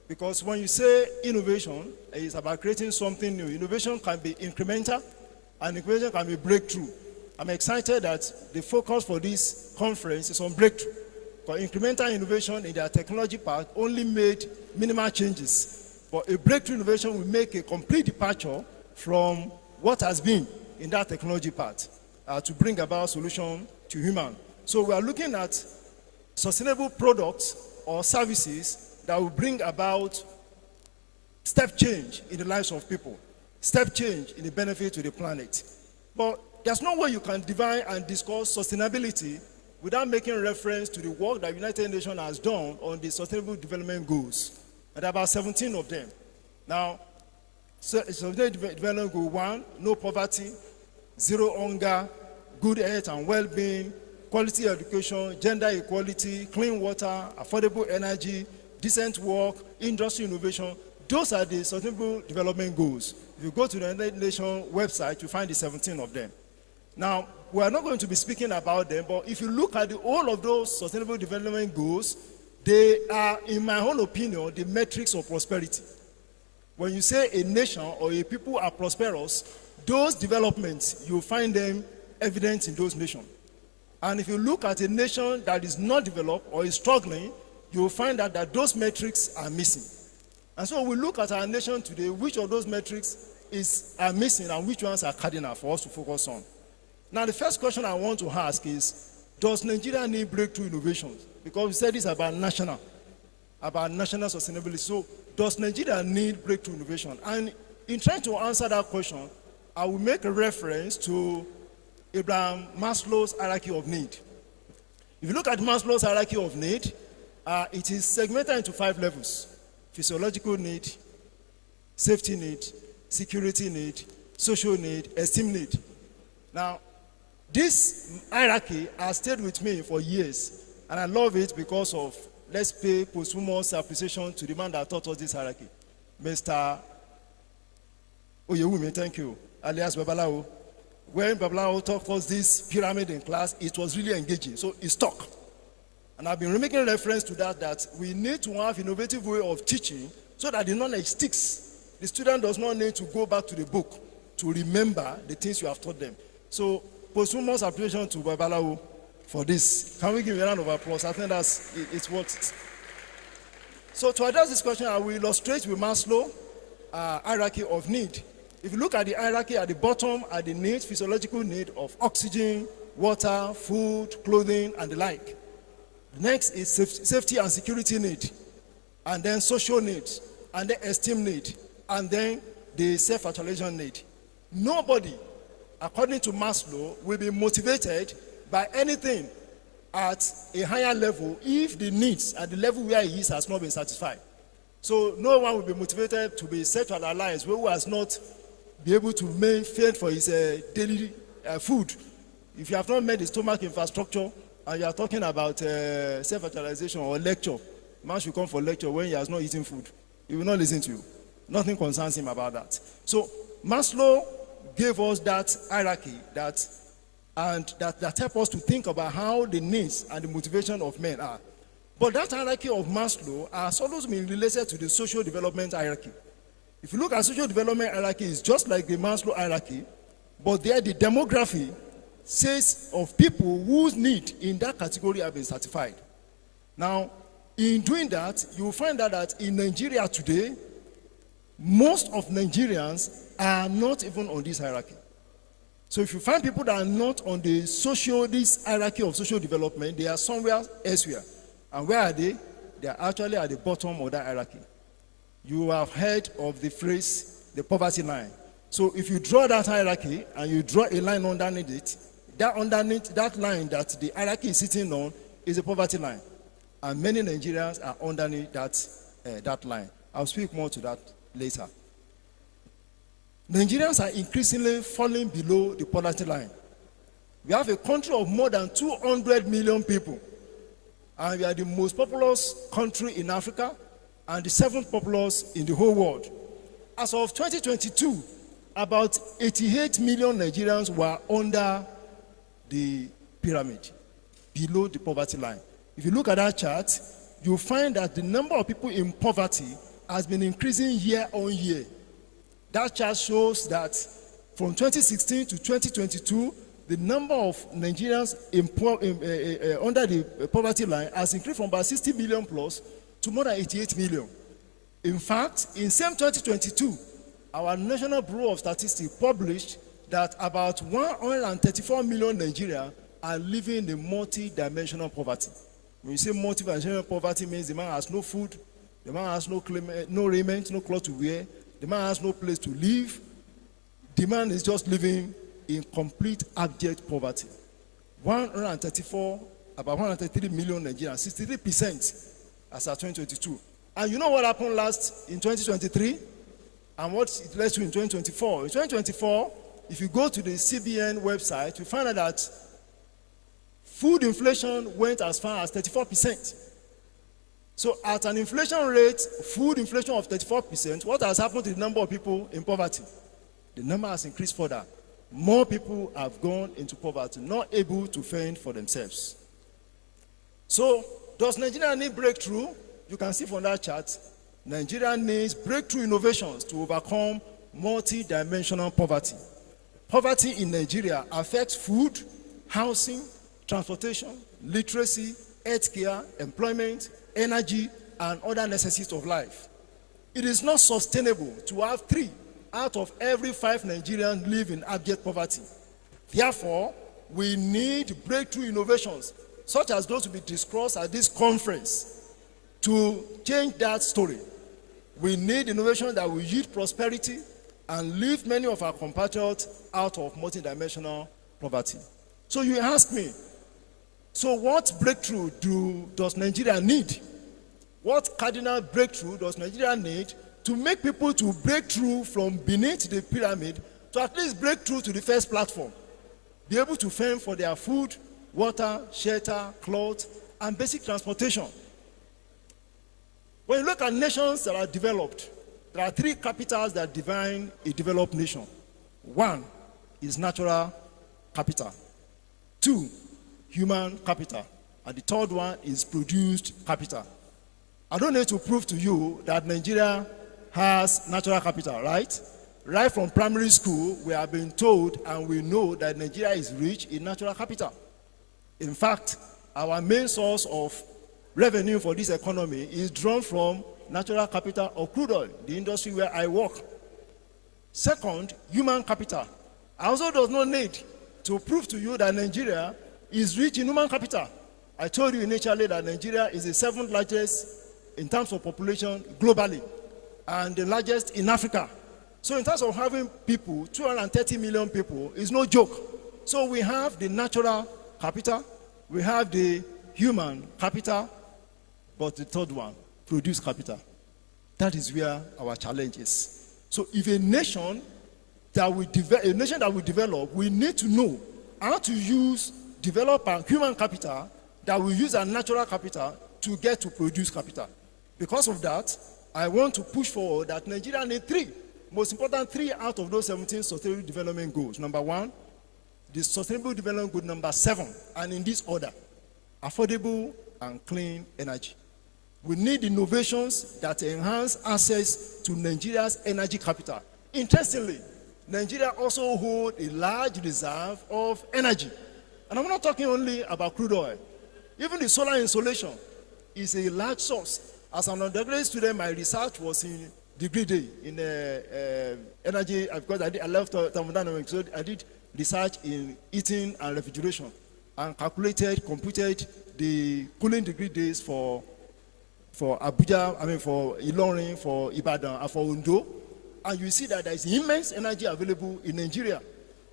Because when you say innovation, it's about creating something new. Innovation can be incremental, and innovation can be breakthrough. I'm excited that the focus for this conference is on breakthrough. Because incremental innovation in their technology part only made minimal changes. But a breakthrough innovation will make a complete departure from what has been in that technology part to bring about solution to human. So we are looking at sustainable products or services that will bring about step change in the lives of people, step change in the benefit to the planet. But there's no way you can define and discuss sustainability without making reference to the work that the United Nations has done on the Sustainable Development Goals. And there are about 17 of them. Now, Sustainable Development Goal 1, no poverty, zero hunger, good health and well-being, quality education, gender equality, clean water, affordable energy, decent work, industry innovation. Those are the Sustainable Development Goals. If you go to the United Nations website, you find the 17 of them. Now, we are not going to be speaking about them, but if you look at all of those Sustainable Development Goals, they are, in my own opinion, the metrics of prosperity. When you say a nation or a people are prosperous, those developments, you'll find them evident in those nations. And if you look at a nation that is not developed or is struggling, you'll find that those metrics are missing. And so we look at our nation today, which of those metrics are missing and which ones are cardinal for us to focus on. Now, the first question I want to ask is, does Nigeria need breakthrough innovations? because we said this about national sustainability. So does Nigeria need breakthrough innovation? And in trying to answer that question, I will make a reference to Abraham Maslow's hierarchy of need. If you look at Maslow's hierarchy of need, it is segmented into 5 levels: physiological need, safety need, security need, social need, esteem need. Now, this hierarchy has stayed with me for years, and I love it because of, let's pay posthumous appreciation to the man that taught us this hierarchy, Mr. Oyewumi, thank you, alias Babalawo. When Babalawo taught us this pyramid in class, it was really engaging, so it stuck. And I've been making reference to that we need to have innovative way of teaching so that the knowledge sticks. The student does not need to go back to the book to remember the things you have taught them. So, posthumous appreciation to Babalawo for this. Can we give a round of applause? I think it's worth it. So to address this question, I will illustrate with Maslow hierarchy of need. If you look at the hierarchy, at the bottom are the needs, physiological need of oxygen, water, food, clothing, and the like. Next is safety and security need, and then social need, and then esteem need, and then the self-actualization need. Nobody, according to Maslow, will be motivated by anything at a higher level if the needs at the level where he is has not been satisfied. So no one will be motivated to be self-actualized who has not been able to fend for his daily food. If you have not made the stomach infrastructure and you are talking about self-actualization or lecture, man should come for lecture when he has not eaten food. He will not listen to you. Nothing concerns him about that. So Maslow gave us that hierarchy that help us to think about how the needs and the motivation of men are. But that hierarchy of Maslow has always been related to the social development hierarchy. If you look at social development hierarchy, it's just like the Maslow hierarchy, but there the demography says of people whose need in that category have been certified. Now, in doing that, you will find out that in Nigeria today, most of Nigerians are not even on this hierarchy. So if you find people that are not on this hierarchy of social development, they are somewhere elsewhere. And where are they? They are actually at the bottom of that hierarchy. You have heard of the phrase, the poverty line. So if you draw that hierarchy and you draw a line underneath it, that line that the hierarchy is sitting on is a poverty line. And many Nigerians are underneath that line. I'll speak more to that later. Nigerians are increasingly falling below the poverty line. We have a country of more than 200 million people. And we are the most populous country in Africa and the 7th populous in the whole world. As of 2022, about 88 million Nigerians were under the pyramid, below the poverty line. If you look at that chart, you'll find that the number of people in poverty has been increasing year on year. That chart shows that from 2016 to 2022, the number of Nigerians under the poverty line has increased from about 60 million plus to more than 88 million. In fact, in same 2022, our National Bureau of Statistics published that about 134 million Nigerians are living in multi-dimensional poverty. When you say multi-dimensional poverty, means the man has no food, the man has no raiment, no clothes to wear, the man has no place to live, the man is just living in complete abject poverty. 134, about 133 million Nigerians, 63% as of 2022. And you know what happened last in 2023? And what it led to in 2024? In 2024, if you go to the CBN website, you find out that food inflation went as far as 34%. So at an inflation rate, food inflation of 34%, what has happened to the number of people in poverty? The number has increased further. More people have gone into poverty, not able to fend for themselves. So, does Nigeria need breakthrough? You can see from that chart, Nigeria needs breakthrough innovations to overcome multi-dimensional poverty. Poverty in Nigeria affects food, housing, transportation, literacy, healthcare, employment, energy, and other necessities of life. It is not sustainable to have 3 out of every 5 Nigerians live in abject poverty. Therefore, we need breakthrough innovations such as those to be discussed at this conference, to change that story. We need innovation that will yield prosperity and lift many of our compatriots out of multidimensional poverty. So you ask me, so what breakthrough does Nigeria need? What cardinal breakthrough does Nigeria need to make people to break through from beneath the pyramid to at least break through to the first platform? Be able to fend for their food, water, shelter, clothes, and basic transportation. When you look at nations that are developed, there are three capitals that define a developed nation. One is natural capital. Two, human capital. And the third one is produced capital. I don't need to prove to you that Nigeria has natural capital, right? Right from primary school, we have been told and we know that Nigeria is rich in natural capital. In fact, our main source of revenue for this economy is drawn from natural capital or crude oil, the industry where I work. Second, human capital. I also do not need to prove to you that Nigeria is rich in human capital. I told you initially that Nigeria is the 7th largest in terms of population globally and the largest in Africa. So in terms of having people, 230 million people is no joke. So we have the natural capital, we have the human capital, but the third one, produced capital. That is where our challenge is. So if a nation that will develop, we need to know how to develop our human capital that will use our natural capital to get to produce capital. Because of that, I want to push forward that Nigeria needs most important three out of those 17 sustainable development goals. Number one, the sustainable development goal number 7, and in this order, affordable and clean energy. We need innovations that enhance access to Nigeria's energy capital. Interestingly, Nigeria also holds a large reserve of energy. And I'm not talking only about crude oil. Even the solar insolation is a large source. As an undergraduate student, my research was in degree day in energy, because I left thermodynamics, so I did research in heating and refrigeration and computed the cooling degree days for Abuja, for Ilorin, for Ibadan, and for Ondo. And you see that there is immense energy available in Nigeria.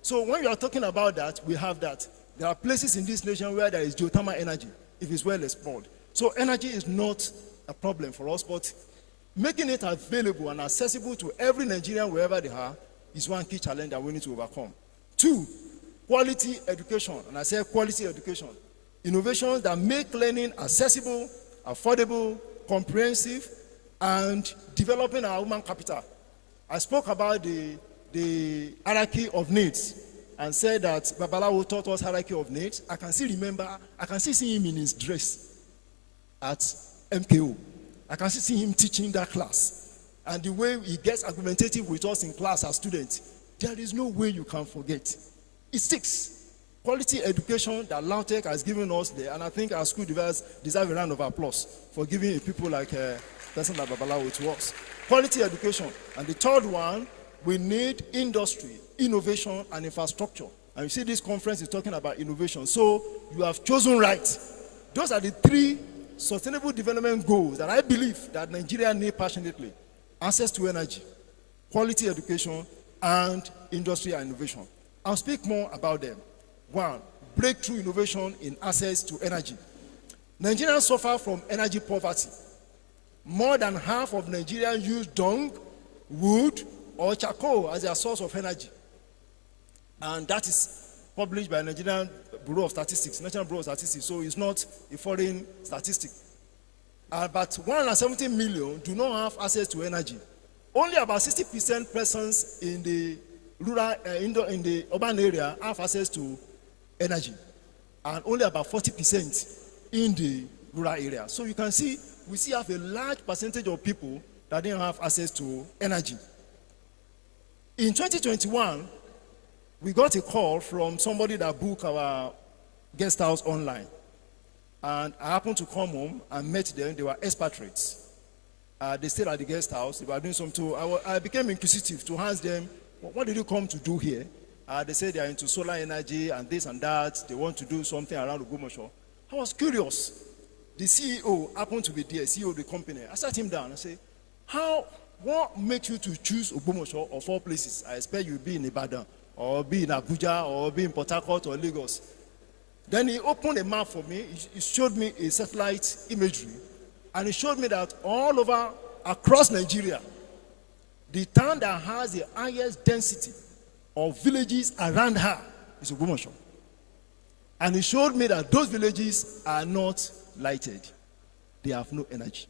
So when you are talking about that, we have that. There are places in this nation where there is geothermal energy, if it's well explored. So energy is not a problem for us, but making it available and accessible to every Nigerian wherever they are is one key challenge that we need to overcome. 2, quality education. And I say quality education. Innovations that make learning accessible, affordable, comprehensive, and developing our human capital. I spoke about the hierarchy of needs and said that Babalawo taught us hierarchy of needs. I can still see him in his dress at MKO. I can still see him teaching that class. And the way he gets argumentative with us in class as students, there is no way you can forget. It sticks. Quality education that Lautech has given us there, and I think our school deserve a round of applause for giving people like a person like Babalawo to us. Quality education. And the third one, we need industry, innovation, and infrastructure. And you see this conference is talking about innovation. So you have chosen right. Those are the 3 sustainable development goals that I believe that Nigeria needs passionately. Access to energy, quality education, and industry and innovation. I'll speak more about them. 1, breakthrough innovation in access to energy. Nigerians suffer from energy poverty. More than half of Nigerians use dung, wood, or charcoal as their source of energy. And that is published by Nigerian Bureau of Statistics, National Bureau of Statistics, so it's not a foreign statistic. But 170 million do not have access to energy. Only about 60% persons in the rural, in the urban area have access to energy, and only about 40% in the rural area. So you can see, we still have a large percentage of people that didn't have access to energy. In 2021, we got a call from somebody that booked our guest house online. And I happened to come home and met them. They were expatriates. They stayed at the guest house. They were doing something. I became inquisitive to ask them, what did you come to do here? They said they are into solar energy and this and that. They want to do something around Ogbomoso. I was curious. The CEO happened to be there, CEO of the company. I sat him down and said, what makes you to choose Ogbomoso of all places? I expect you'll be in Ibadan, or be in Abuja, or be in Port Harcourt or Lagos. Then he opened a map for me. He showed me a satellite imagery. And he showed me that all over, across Nigeria, the town that has the highest density of villages around her is Ogbomoso. And he showed me that those villages are not lighted. They have no energy.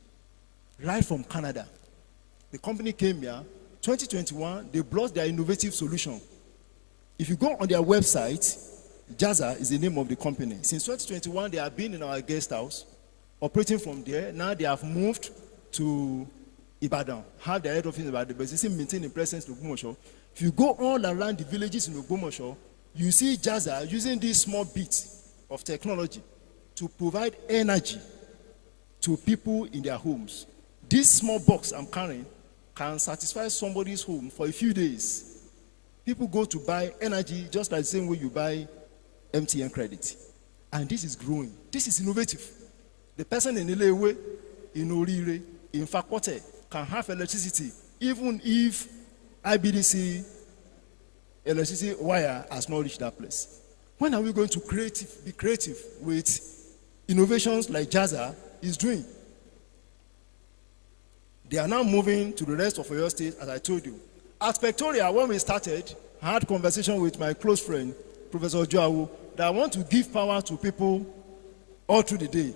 Right from Canada. The company came here, 2021, they brought their innovative solution. If you go on their website, Jazza is the name of the company. Since 2021, they have been in our guest house, operating from there. Now they have moved to Ibadan, have their head office in Ibadan, but they still maintain the presence in Ogbomoso. If you go all around the villages in Ogbomoso, you see Jazza using this small bit of technology to provide energy to people in their homes. This small box I'm carrying can satisfy somebody's home for a few days. People go to buy energy just like the same way you buy MTN credit. And this is growing. This is innovative. The person in Ilewe, in Orire, in Fakote can have electricity even if IBDC electricity wire has not reached that place. When are we going to be creative with innovations like Jazza is doing? They are now moving to the rest of Oyo State, as I told you. At Pectoria, when we started, I had a conversation with my close friend, Professor Joawu, that I want to give power to people all through the day.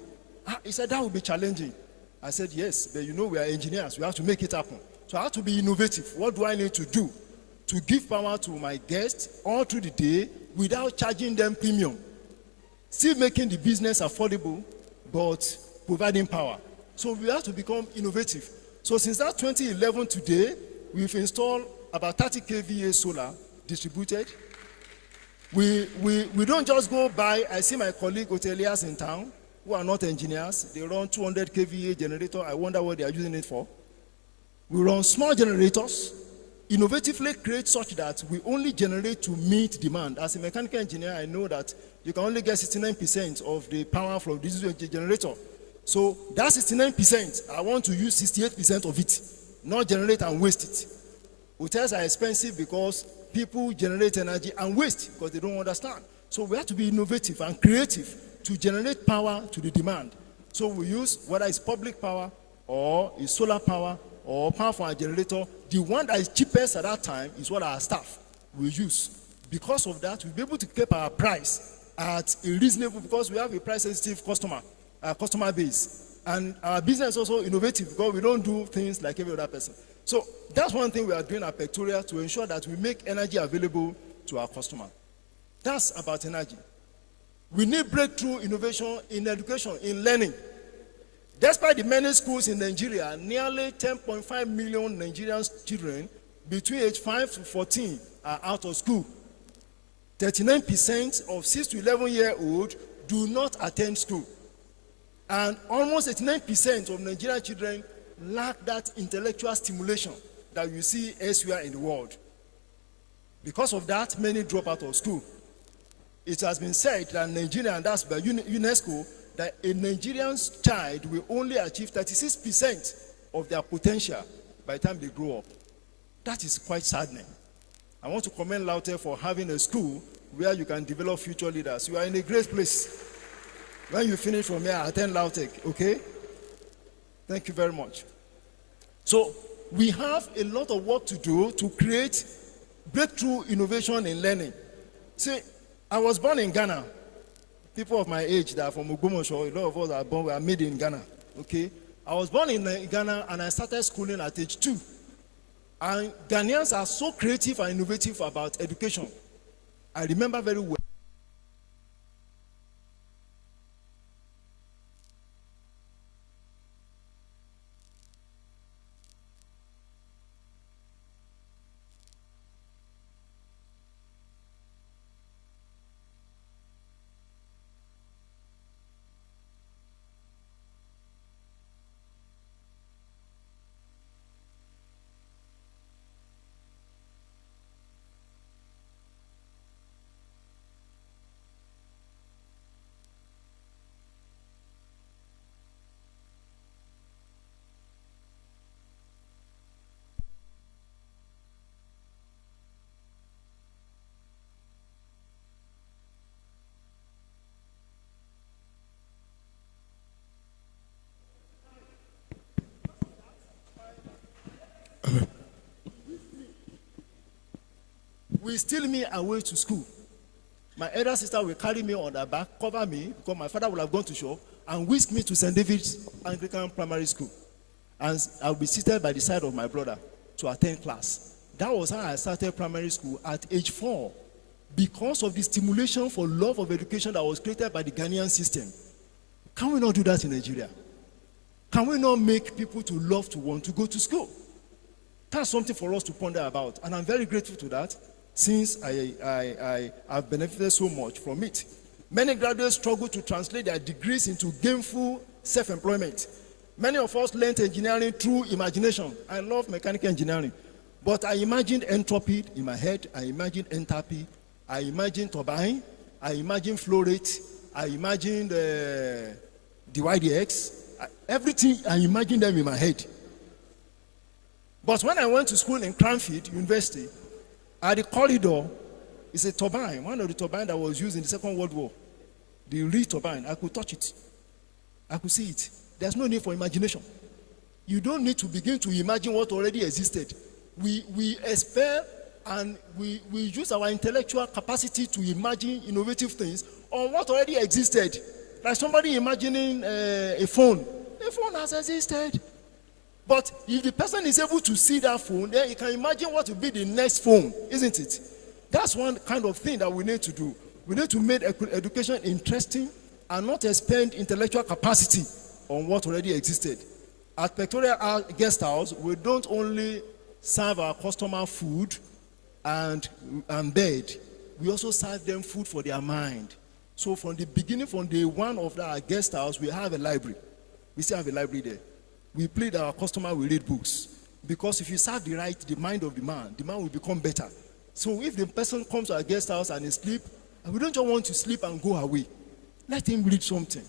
He said, that would be challenging. I said, yes, but you know we are engineers. We have to make it happen. So I have to be innovative. What do I need to do to give power to my guests all through the day without charging them premium? Still making the business affordable, but providing power. So we have to become innovative. So since that 2011 today, we've installed about 30 kVA solar distributed. We don't just go by. I see my colleague hoteliers in town who are not engineers. They run 200 kVA generator. I wonder what they are using it for. We run small generators, innovatively create such that we only generate to meet demand. As a mechanical engineer, I know that you can only get 69% of the power from this generator. So that 69%, I want to use 68% of it, not generate and waste it. Hotels are expensive because people generate energy and waste because they don't understand. So we have to be innovative and creative to generate power to the demand. So we use whether it's public power or it's solar power or power from a generator. The one that is cheapest at that time is what our staff will use. Because of that, we'll be able to keep our price at a reasonable, because we have a price-sensitive customer base. And our business is also innovative because we don't do things like every other person. So that's one thing we are doing at Pectoria to ensure that we make energy available to our customer. That's about energy. We need breakthrough innovation in education, in learning. Despite the many schools in Nigeria, nearly 10.5 million Nigerian children between age 5 to 14 are out of school. 39% of 6 to 11-year-olds do not attend school. And almost 89% of Nigerian children lack that intellectual stimulation that you see elsewhere in the world. Because of that, many drop out of school. It has been said that Nigeria, and that's by UNESCO, that a Nigerian child will only achieve 36% of their potential by the time they grow up. That is quite saddening. I want to commend Laufet for having a school where you can develop future leaders. You are in a great place. When you finish from here, attend Laufet, okay? Thank you very much. So we have a lot of work to do to create breakthrough innovation in learning. See, I was born in Ghana. People of my age that are from Ogbomoso, a lot of us are born, were made in Ghana, okay? I was born in Ghana and I started schooling at age 2. And Ghanaians are so creative and innovative about education. I remember very well. will steal me away to school. My elder sister will carry me on her back, cover me, because my father will have gone to shop, and whisk me to St. David's Anglican Primary School. And I'll be seated by the side of my brother to attend class. That was how I started primary school at age 4, because of the stimulation for love of education that was created by the Ghanaian system. Can we not do that in Nigeria? Can we not make people to love to want to go to school? That's something for us to ponder about. And I'm very grateful to that, since I have benefited so much from it. Many graduates struggle to translate their degrees into gainful self-employment. Many of us learned engineering through imagination. I love mechanical engineering. But I imagined entropy in my head. I imagined enthalpy. I imagined turbine. I imagined flow rate. I imagined dydx. Everything, I imagined them in my head. But when I went to school in Cranfield University, at the corridor is a turbine, one of the turbines that was used in the Second World War. The real turbine, I could touch it. I could see it. There's no need for imagination. You don't need to begin to imagine what already existed. We expel and we use our intellectual capacity to imagine innovative things on what already existed. Like somebody imagining a phone. A phone has existed. But if the person is able to see that phone, then he can imagine what will be the next phone, isn't it? That's one kind of thing that we need to do. We need to make education interesting and not expend intellectual capacity on what already existed. At Pectoral Guest House, we don't only serve our customer food and bed, we also serve them food for their mind. So from the beginning, from day one of our guest house, we have a library. We still have a library there. We plead our customer will read books. Because if you serve the mind of the man will become better. So if the person comes to our guest house and he sleep, and we don't just want to sleep and go away. Let him read something.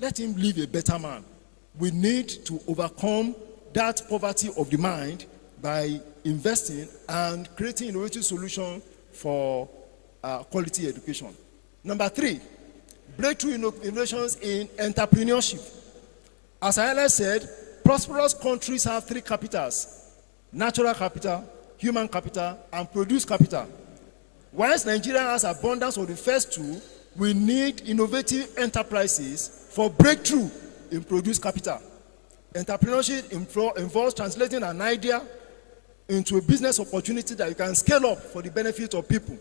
Let him live a better man. We need to overcome that poverty of the mind by investing and creating innovative solutions for quality education. Number 3, breakthrough innovations in entrepreneurship. As I earlier said, prosperous countries have 3 capitals: natural capital, human capital, and produce capital. Whilst Nigeria has abundance of the first 2, we need innovative enterprises for breakthrough in produce capital. Entrepreneurship involves translating an idea into a business opportunity that you can scale up for the benefit of people.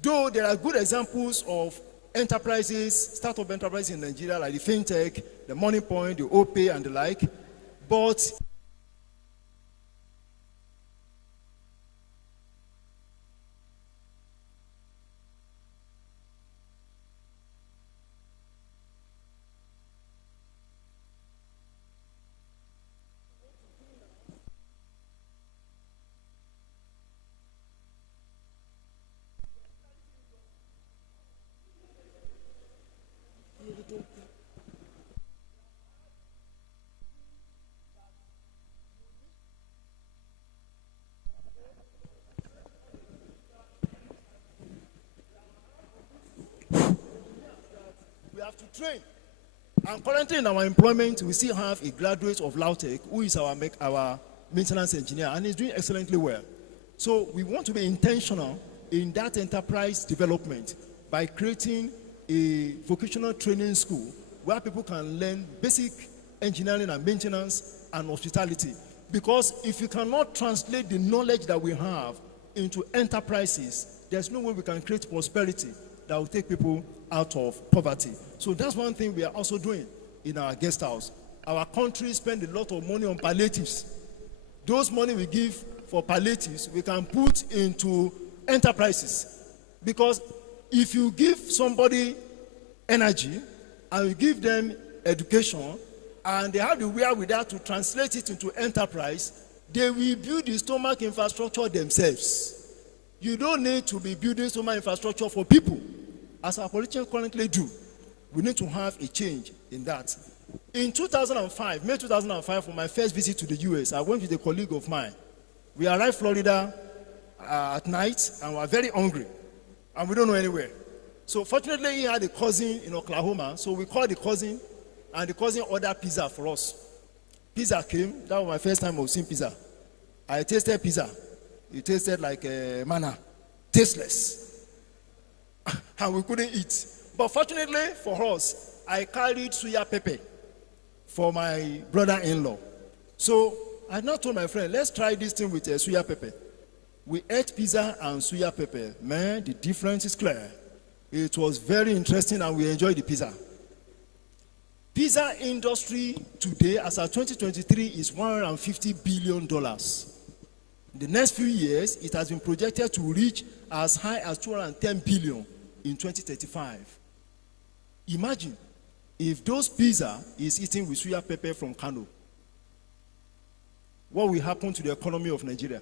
Though there are good examples of enterprises, startup enterprises in Nigeria, like the FinTech, the Money Point, the OPay, and the like, but we have to train. And currently in our employment, we still have a graduate of Ladoke who is our maintenance engineer, and he's doing excellently well. So we want to be intentional in that enterprise development by creating a vocational training school where people can learn basic engineering and maintenance and hospitality. Because if you cannot translate the knowledge that we have into enterprises, there's no way we can create prosperity that will take people out of poverty. So that's one thing we are also doing in our guest house. Our country spends a lot of money on palliatives. Those money we give for palliatives, we can put into enterprises. Because if you give somebody energy and you give them education and they have the wherewithal to translate it into enterprise, they will build the stomach infrastructure themselves. You don't need to be building stomach infrastructure for people, as our politicians currently do. We need to have a change in that. In 2005, May 2005, for my first visit to the US, I went with a colleague of mine. We arrived Florida at night and we were very hungry and we don't know anywhere. So fortunately, he had a cousin in Oklahoma, so we called the cousin and the cousin ordered pizza for us. Pizza came. That was my first time of seeing pizza. I tasted pizza. It tasted like manna. tasteless. And we couldn't eat. But fortunately for us, I carried suya pepper for my brother-in-law. So I now told my friend, let's try this thing with suya pepper. We ate pizza and suya pepper. Man, the difference is clear. It was very interesting and we enjoyed the pizza. Pizza industry today, as of 2023, is $150 billion. In the next few years, it has been projected to reach as high as $210 billion in 2035. Imagine if those pizza is eaten with suya pepper from Kano. What will happen to the economy of Nigeria?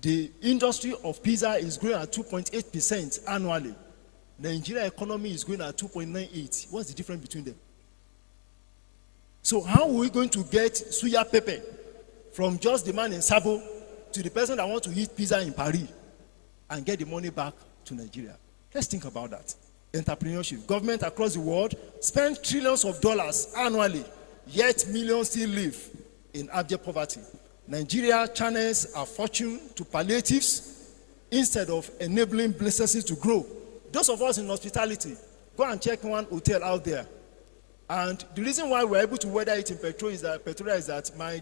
The industry of pizza is growing at 2.8% annually. Nigeria economy is growing at 2.98. What's the difference between them? So how are we going to get suya pepper from just the man in Sabo to the person that wants to eat pizza in Paris and get the money back to Nigeria? Let's think about that. Entrepreneurship. Government across the world spend trillions of dollars annually, yet millions still live in abject poverty. Nigeria channels our fortune to palliatives instead of enabling businesses to grow. Those of us in hospitality, go and check one hotel out there. And the reason why we're able to weather it in Pretoria is that my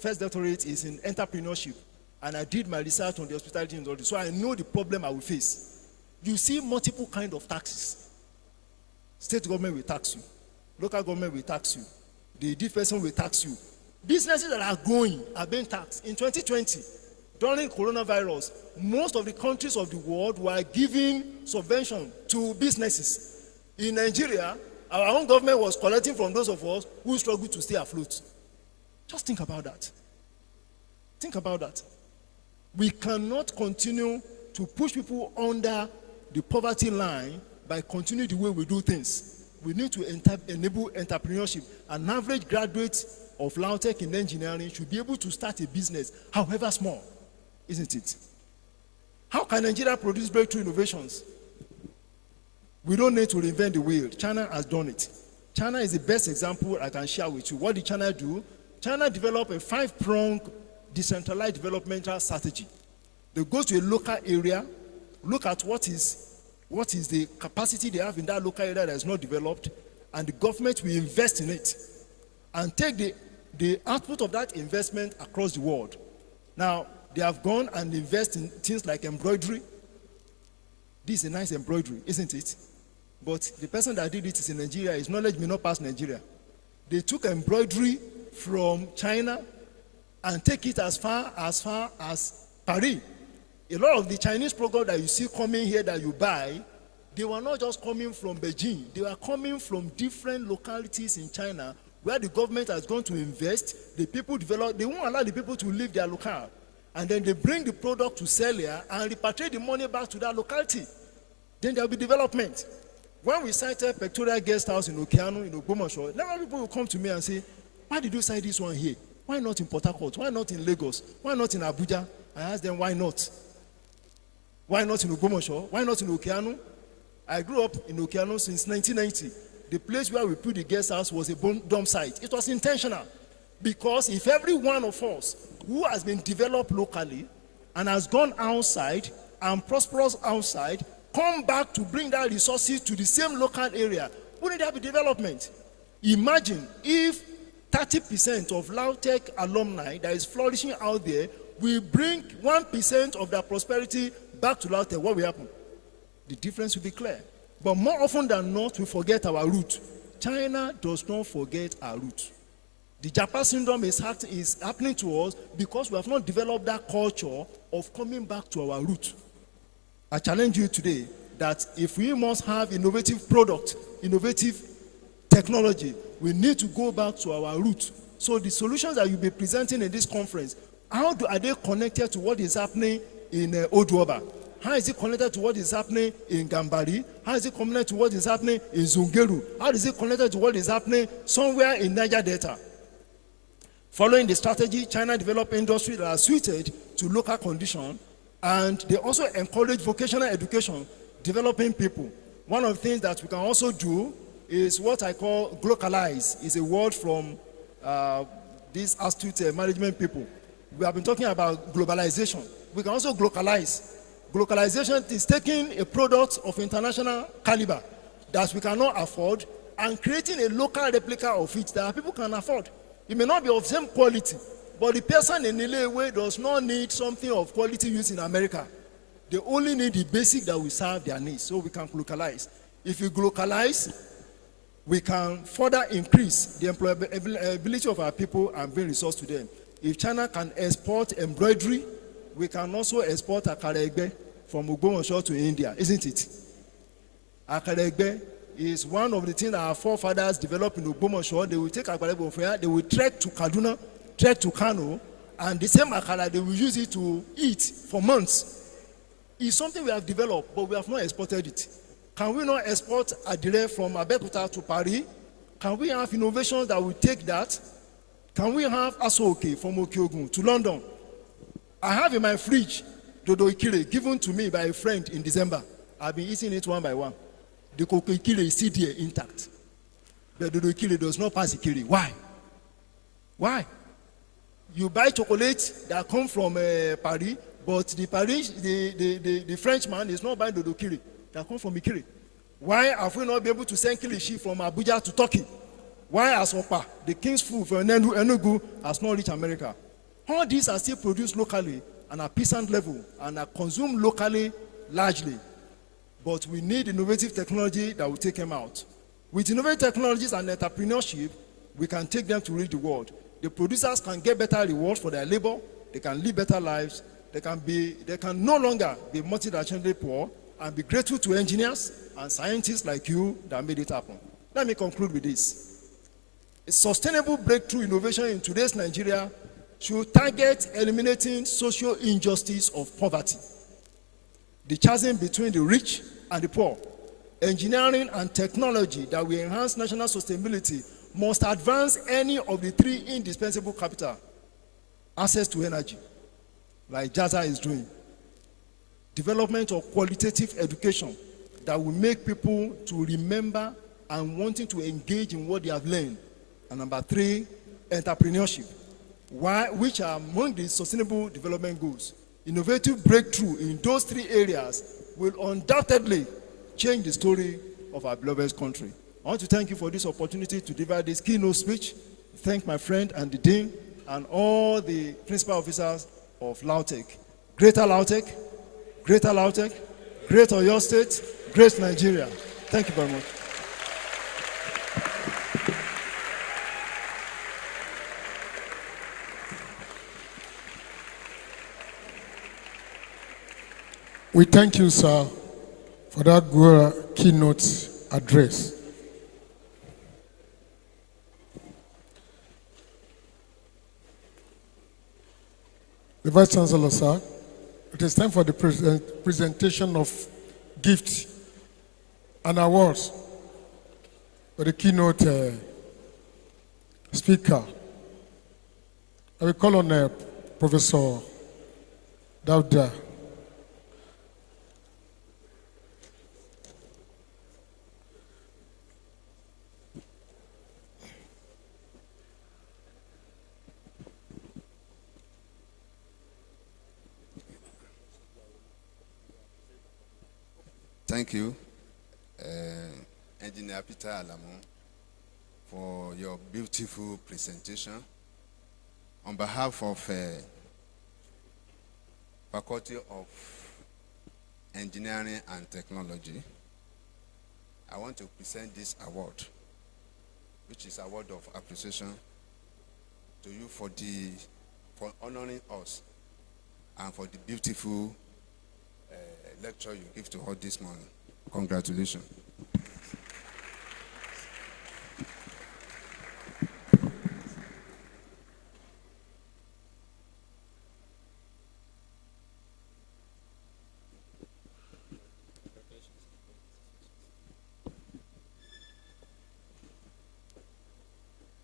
first doctorate is in entrepreneurship. And I did my research on the hospitality industry, so I know the problem I will face. You see multiple kinds of taxes. State government will tax you. Local government will tax you. The deaf person will tax you. Businesses that are growing are being taxed. In 2020, during coronavirus, most of the countries of the world were giving subvention to businesses. In Nigeria, our own government was collecting from those of us who struggle to stay afloat. Just think about that. Think about that. We cannot continue to push people under the poverty line by continuing the way we do things. We need to enable entrepreneurship. An average graduate of Lautech in engineering should be able to start a business, however small, isn't it? How can Nigeria produce breakthrough innovations? We don't need to reinvent the wheel. China has done it. China is the best example I can share with you. What did China do? China developed a 5-pronged decentralized developmental strategy. They go to a local area, look at what is the capacity they have in that local area that is not developed, and the government will invest in it and take the output of that investment across the world. Now, they have gone and invest in things like embroidery. This is a nice embroidery, isn't it? But the person that did it is in Nigeria. His knowledge may not pass Nigeria. They took embroidery from China and take it as far as Paris. A lot of the Chinese products that you see coming here that you buy, they were not just coming from Beijing. They were coming from different localities in China where the government has gone to invest. The people develop. They won't allow the people to leave their locale. And then they bring the product to sell here and repatriate the money back to that locality. Then there will be development. When we cited Pectoral Guest House in Okeano, in Ogbomoso, now people will come to me and say, why did you cite this one here? Why not in Port Harcourt? Why not in Lagos? Why not in Abuja? I asked them, why not? Why not in Ogbomoso? Why not in Okeano? I grew up in Okeano since 1990. The place where we put the guest house was a dump site. It was intentional. Because if every one of us who has been developed locally and has gone outside and prosperous outside, come back to bring that resources to the same local area, wouldn't there be development? Imagine if 30% of Lautech alumni that is flourishing out there will bring 1% of their prosperity back to Lautech. What will happen? The difference will be clear. But more often than not, we forget our root. China does not forget our root. The Japan syndrome is happening to us because we have not developed that culture of coming back to our root. I challenge you today that if we must have innovative product, innovative technology, we need to go back to our root. So the solutions that you'll be presenting in this conference, are they connected to what is happening in Oduoba? How is it connected to what is happening in Gambari? How is it connected to what is happening in Zungeru? How is it connected to what is happening somewhere in Niger Delta? Following the strategy, China developed industry that are suited to local conditions, and they also encourage vocational education, developing people. One of the things that we can also do is what I call glocalize. It's a word from these astute management people. We have been talking about globalization. we can also globalize. Globalization is taking a product of international caliber that we cannot afford and creating a local replica of it that people can afford. It may not be of same quality, but the person in Ilewe does not need something of quality used in America. They only need the basic that will serve their needs, so we can localize. If we localize, we can further increase the employability of our people and bring resource to them. If China can export embroidery, we can also export akaregbe from Ogbomoso to India, isn't it? Akaregbe is one of the things our forefathers developed in Ogbomoso. They will take akaregbe from here, they will trek to Kaduna, trek to Kano, and the same akara, they will use it to eat for months. It's something we have developed, but we have not exported it. Can we not export adire from Abeokuta to Paris? Can we have innovations that will take that? Can we have asoke from Okiogun to London? I have in my fridge dodo ikire given to me by a friend in December. I've been eating it one by one. The cocoa ikire is still there intact. But dodo ikire does not pass ikire. Why? Why? You buy chocolate that come from Paris, but the Frenchman is not buying dodo ikire that come from Ikire. Why have we not been able to send kilishi from Abuja to Turkey? Why has Opa, the king's food from Enugu, has not reached America? All these are still produced locally and at peasant level and are consumed locally largely. But we need innovative technology that will take them out. With innovative technologies and entrepreneurship, we can take them to reach the world. The producers can get better rewards for their labor. They can live better lives. They can no longer be multinationally poor and be grateful to engineers and scientists like you that made it happen. Let me conclude with this. A sustainable breakthrough innovation in today's Nigeria should target eliminating social injustice of poverty, the chasm between the rich and the poor. Engineering and technology that will enhance national sustainability must advance any of the three indispensable capital: access to energy, like Jaza is doing; development of qualitative education that will make people to remember and wanting to engage in what they have learned; and number three, entrepreneurship, which are among the sustainable development goals. Innovative breakthrough in those three areas will undoubtedly change the story of our beloved country. I want to thank you for this opportunity to deliver this keynote speech. Thank my friend and the dean and all the principal officers of Ladoke. Greater Ladoke, Greater Ladoke, Great Oyo State, Great Nigeria. Thank you very much. We thank you, sir, for that good keynote address. The Vice Chancellor, sir, it is time for the presentation of gifts and awards for the keynote speaker. I will call on Professor Dauda. Thank you, Engineer Peter Alamu, for your beautiful presentation. On behalf of Faculty of Engineering and Technology, I want to present this award, which is award of appreciation to you for honoring us and for the beautiful lecture you give to us this morning. Congratulations.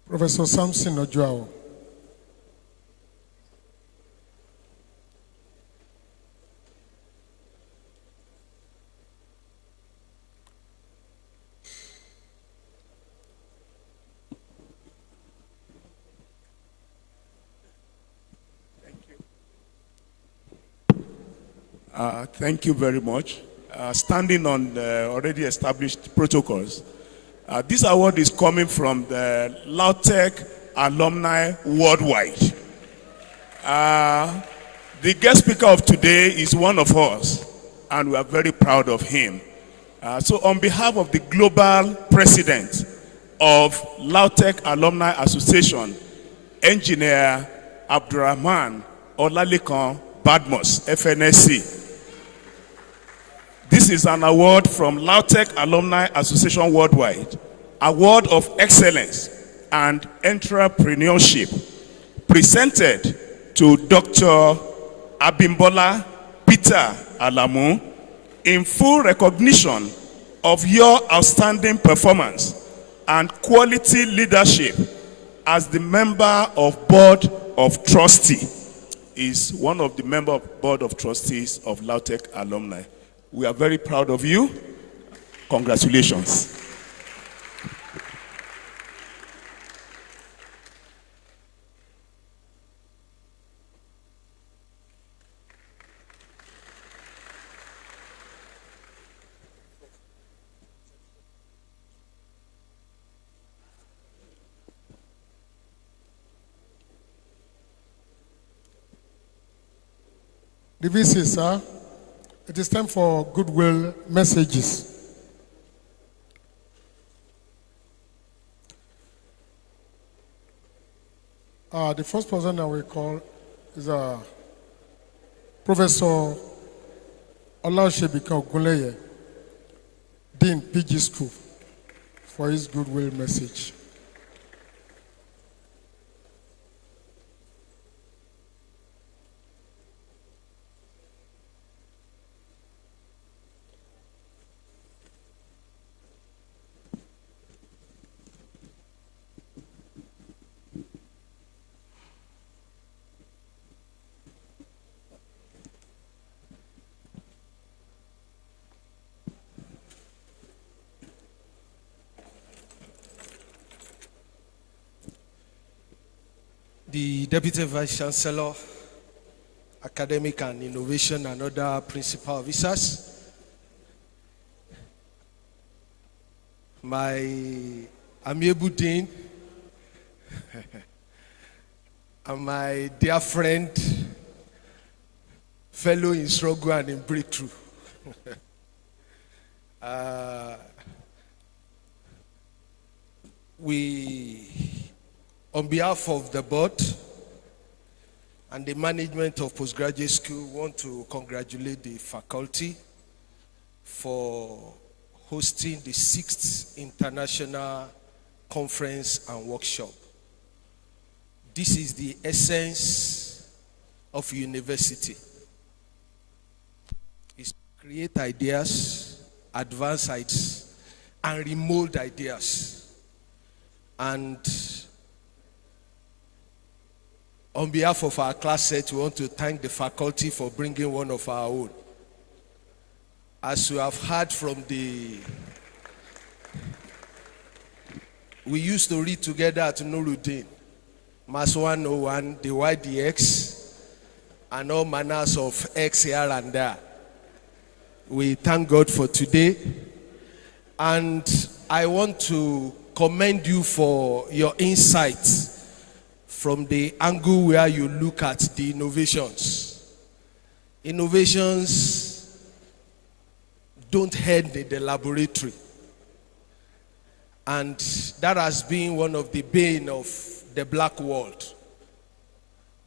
Professor Samson Ojuao. Thank you very much. Standing on the already established protocols, this award is coming from the Lautech alumni worldwide. The guest speaker of today is one of us, and we are very proud of him. So on behalf of the global president of Lautech Alumni Association, Engineer Abdurrahman Olalekan Badmus, FNSC. This is an award from Lautech Alumni Association Worldwide, Award of Excellence and Entrepreneurship, presented to Dr. Abimbola Peter Alamu in full recognition of your outstanding performance and quality leadership as the member of Board of Trustee. Is one of the member of Board of Trustees of Lautech Alumni. We are very proud of you. Congratulations. The VC, sir, it is time for goodwill messages. The first person that we call is Professor Olashebika Ogunleye, Dean PG School, for his goodwill message. The Deputy Vice Chancellor, Academic and Innovation, and other principal officers, my amiable Dean, and my dear friend, fellow in struggle and in breakthrough. On behalf of the board and the management of postgraduate school, want to congratulate the faculty for hosting the 6th International Conference and Workshop. This is the essence of university. It's to create ideas, advance ideas, and remold ideas. And on behalf of our class set, we want to thank the faculty for bringing one of our own. As you have heard from we used to read together at Nuruddin, Mass 101, the YDX, and all manners of X here and there. We thank God for today. And I want to commend you for your insights from the angle where you look at the innovations. Innovations don't end in the laboratory. And that has been one of the bane of the black world.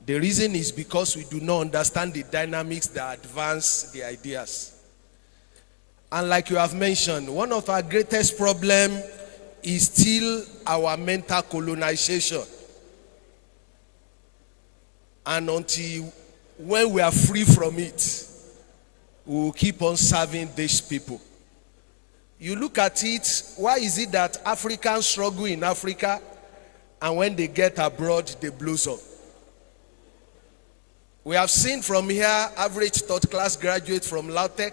The reason is because we do not understand the dynamics that advance the ideas. And like you have mentioned, one of our greatest problems is still our mental colonization. And until when we are free from it, we will keep on serving these people. You look at it, why is it that Africans struggle in Africa and when they get abroad, they blossom? We have seen from here, average third class graduate from Lautech,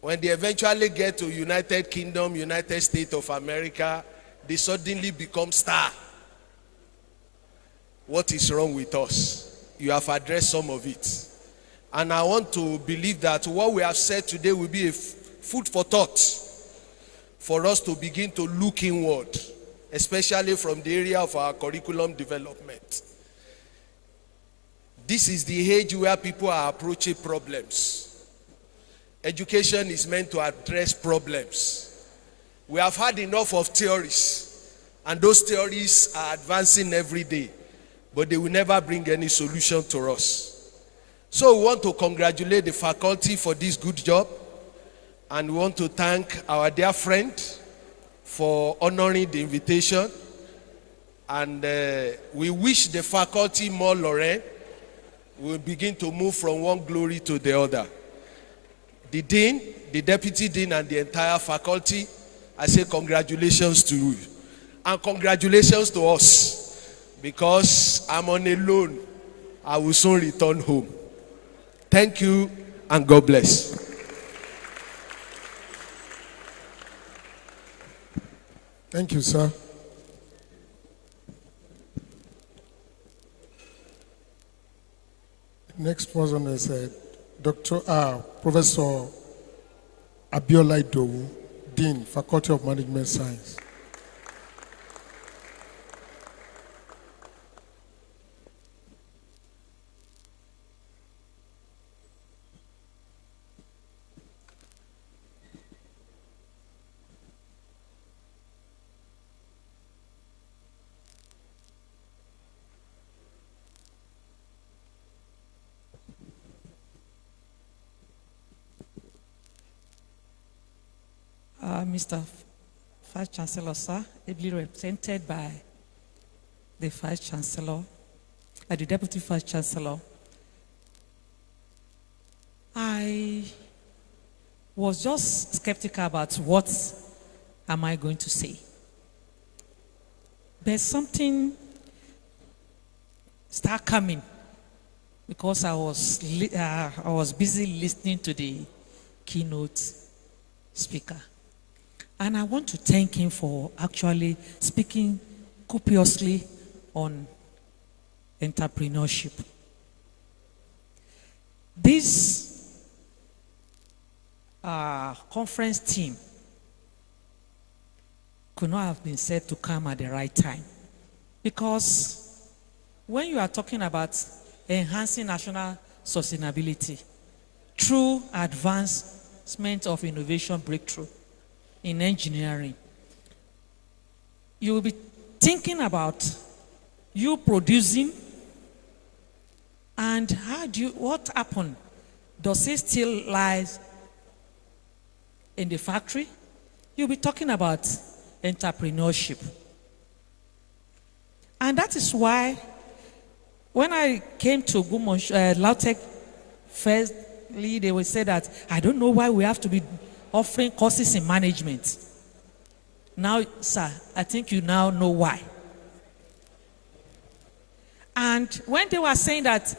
when they eventually get to United Kingdom, United States of America, they suddenly become star. What is wrong with us? You have addressed some of it. And I want to believe that what we have said today will be a food for thought for us to begin to look inward, especially from the area of our curriculum development. This is the age where people are approaching problems. Education is meant to address problems. We have had enough of theories, and those theories are advancing every day, but they will never bring any solution to us. So we want to congratulate the faculty for this good job, and we want to thank our dear friend for honoring the invitation. And we wish the faculty more Lorraine. We will begin to move from one glory to the other. The dean, the deputy dean, and the entire faculty, I say congratulations to you. And congratulations to us, because I'm on a loan. I will soon return home. Thank you, and God bless. Thank you, sir. Next person is Professor Abiola Idowu, Dean, Faculty of Management Science. Mr. Vice Chancellor, sir, ably represented by the Vice Chancellor, the Deputy Vice Chancellor. I was just skeptical about what am I going to say. There's something start coming because I was busy listening to the keynote speaker. And I want to thank him for actually speaking copiously on entrepreneurship. This conference team could not have been said to come at the right time, because when you are talking about enhancing national sustainability through advancement of innovation breakthrough in engineering, you will be thinking about you producing and what happened? Does it still lie in the factory? You'll be talking about entrepreneurship. And that is why when I came to Ogbomoso, Laufet, firstly they will say that I don't know why we have to be offering courses in management. Now, sir, I think you now know why. And when they were saying that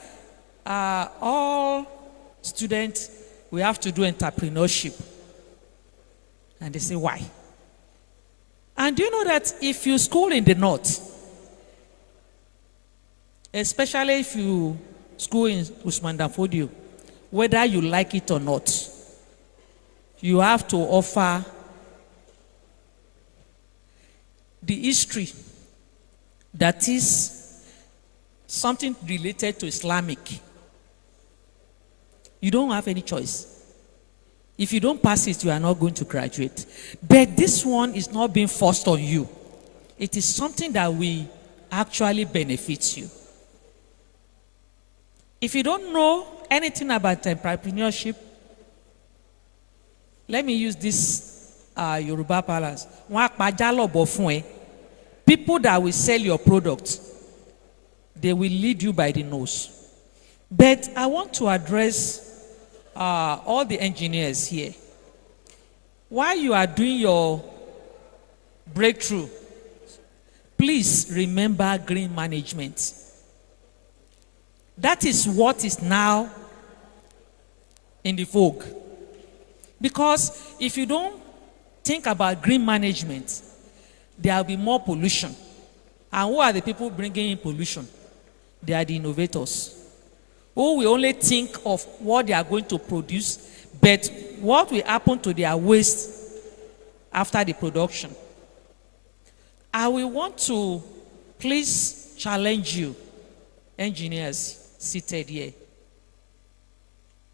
all students, we have to do entrepreneurship, and they say, why? And do you know that if you school in the north, especially if you school in Usman Danfodio, whether you like it or not, you have to offer the history that is something related to Islamic. You don't have any choice. If you don't pass it, you are not going to graduate. But this one is not being forced on you. It is something that will actually benefit you. If you don't know anything about entrepreneurship, let me use this Yoruba balance. People that will sell your product, they will lead you by the nose. But I want to address all the engineers here. While you are doing your breakthrough, please remember green management. That is what is now in the vogue. Because if you don't think about green management, there will be more pollution. And who are the people bringing in pollution? They are the innovators. who will only think of what they are going to produce, but what will happen to their waste after the production. I will want to please challenge you, engineers seated here.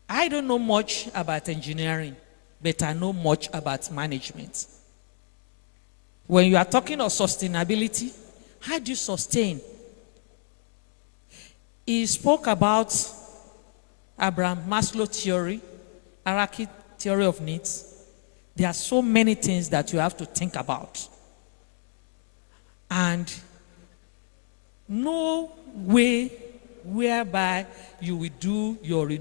I don't know much about engineering, but I know much about management. When you are talking of sustainability, how do you sustain? He spoke about Abraham Maslow theory, hierarchy theory of needs. There are so many things that you have to think about. And no way whereby you will do your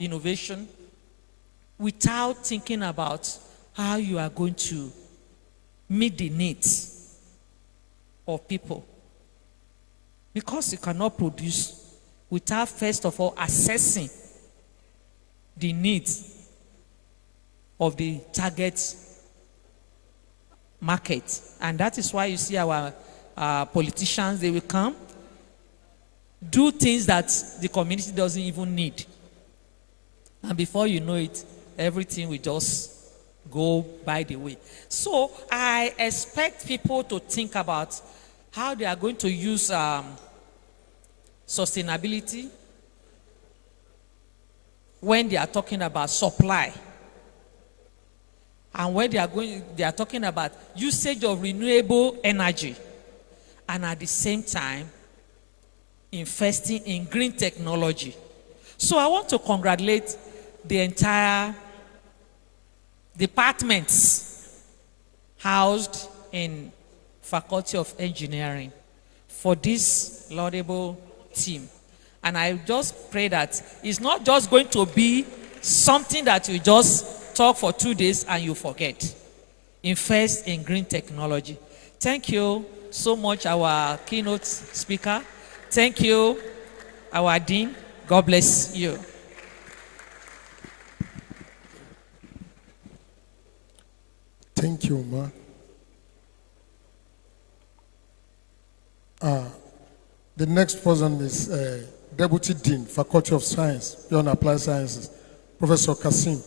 innovation without thinking about how you are going to meet the needs of people. Because you cannot produce without first of all assessing the needs of the target market. And that is why you see our politicians, they will come, do things that the community doesn't even need. And before you know it, everything will just go by the way. So I expect people to think about how they are going to use sustainability when they are talking about supply. And when they are talking about usage of renewable energy. And at the same time, investing in green technology. So I want to congratulate the entire departments housed in Faculty of Engineering for this laudable team. And I just pray that it's not just going to be something that you just talk for 2 days and you forget. Invest in green technology. Thank you so much, our keynote speaker. Thank you, our dean. God bless you. Thank you, Ma. The next person is Deputy Dean, Faculty of Science, Pure and Applied Sciences, Professor Kasim.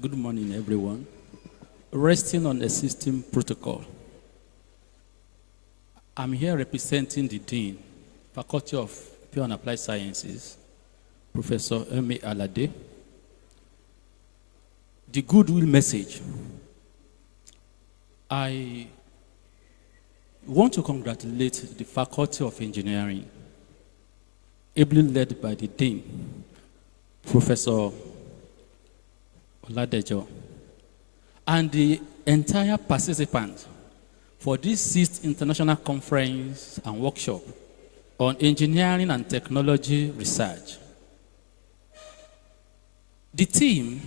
Good morning, everyone. Resting on the system protocol. I'm here representing the Dean, Faculty of Pure and Applied Sciences, Professor M.A. Alade. The goodwill message. I want to congratulate the Faculty of Engineering, ably led by the Dean, Professor Ladoke, and the entire participants for this 6th International Conference and Workshop on Engineering and Technology Research. The theme,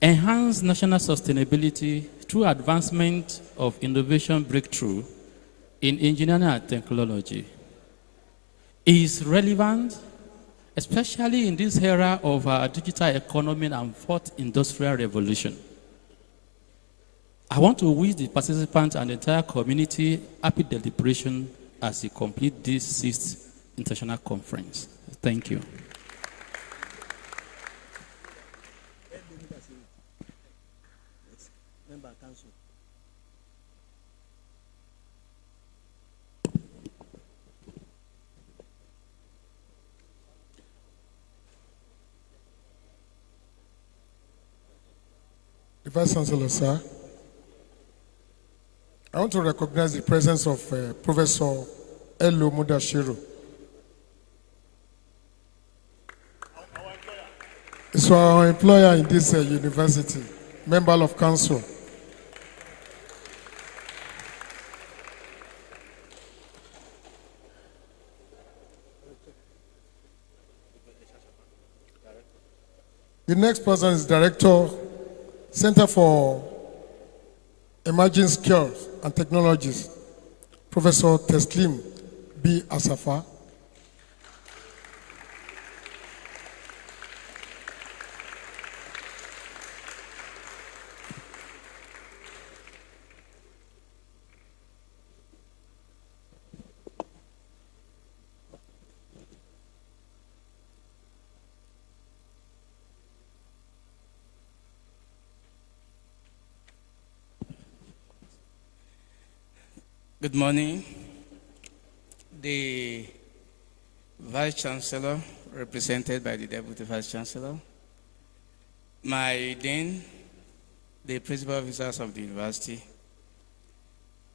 Enhance National Sustainability through Advancement of Innovation Breakthrough in Engineering and Technology, is relevant, especially in this era of our digital economy and 4th industrial revolution. I want to wish the participants and the entire community happy deliberation as we complete this 6th International Conference. Thank you. The Vice Chancellor, sir. I want to recognize the presence of Professor Elo Mudashiru. He's our employer in this university, member of council. The next person is Director, Center for Emerging Skills and Technologies, Professor Teslim B. Asafa. Good morning. The Vice Chancellor, represented by the Deputy Vice Chancellor, my Dean, the Principal Officers of the University,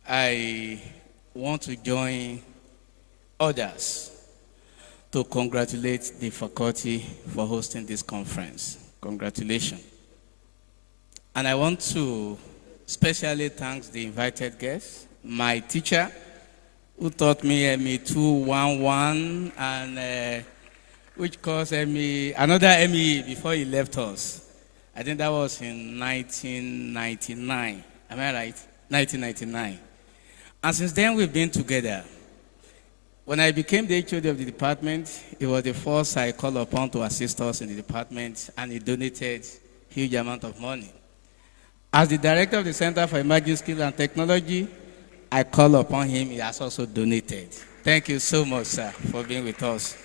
I want to join others to congratulate the faculty for hosting this conference. Congratulations. And I want to especially thank the invited guests, my teacher, who taught me ME 211 and which caused ME, another ME before he left us. I think that was in 1999. Am I right? 1999. And since then, we've been together. When I became the HOD of the department, he was the first I called upon to assist us in the department, and he donated a huge amount of money. As the director of the Center for Emerging Skills and Technology, I call upon him, he has also donated. Thank you so much, sir, for being with us.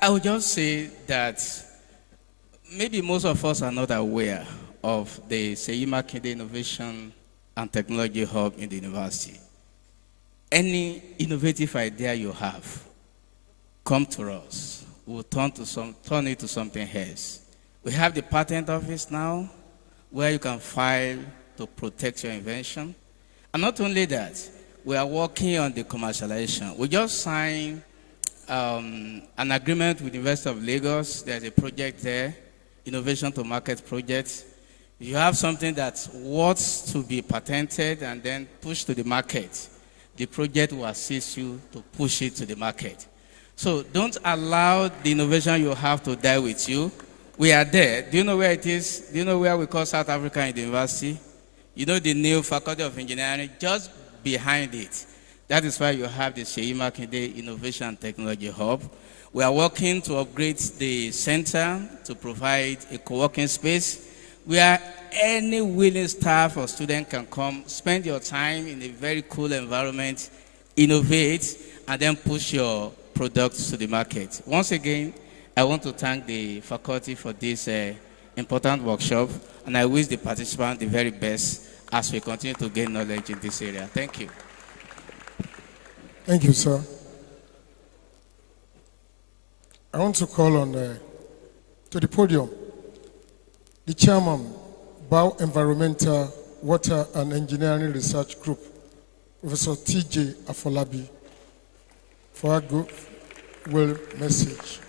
I would just say that maybe most of us are not aware of the Seyi Makinde Innovation and Technology Hub in the university. Any innovative idea you have, come to us. We'll turn it to something else. We have the patent office now, where you can file to protect your invention. And not only that, we are working on the commercialization. We just signed an agreement with the University of Lagos. There's a project there, Innovation to Market project. If you have something that wants to be patented and then pushed to the market, the project will assist you to push it to the market. So don't allow the innovation you have to die with you. We are there. Do you know where it is? Do you know where we call South Africa in the university? You know the new Faculty of Engineering, just behind it. That is why you have the Seyi Makinde Innovation and Technology Hub. We are working to upgrade the center to provide a co-working space where any willing staff or student can come, spend your time in a very cool environment, innovate, and then push your products to the market. Once again, I want to thank the faculty for this important workshop, and I wish the participants the very best as we continue to gain knowledge in this area. Thank you. Thank you, sir. I want to call on to the podium the chairman, Bao Environmental, Water and Engineering Research Group, Professor T.J. Afolabi, for a goodwill message.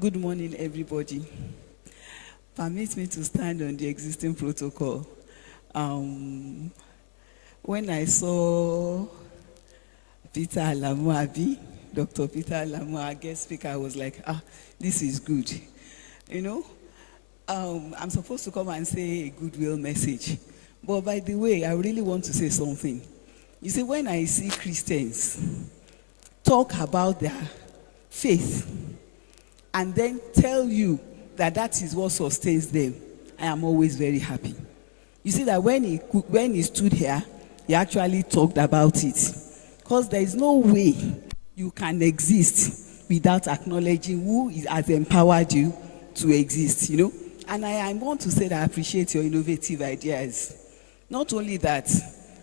Good morning, everybody. Permit me to stand on the existing protocol. When I saw Peter Alamu, Dr. Peter Alamu, our guest speaker, I was like, this is good. You know, I'm supposed to come and say a goodwill message. But by the way, I really want to say something. You see, when I see Christians talk about their faith, and then tell you that that is what sustains them, I am always very happy. You see that when he stood here, he actually talked about it. Because there is no way you can exist without acknowledging who has empowered you to exist, you know. And I want to say that I appreciate your innovative ideas. Not only that,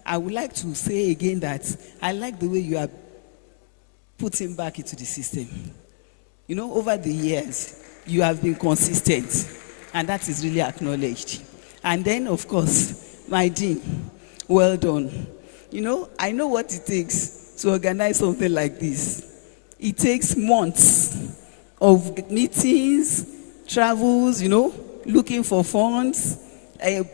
I would like to say again that I like the way you are putting back into the system. You know, over the years, you have been consistent, and that is really acknowledged. And then, of course, my dean, well done. You know, I know what it takes to organize something like this. It takes months of meetings, travels, looking for funds,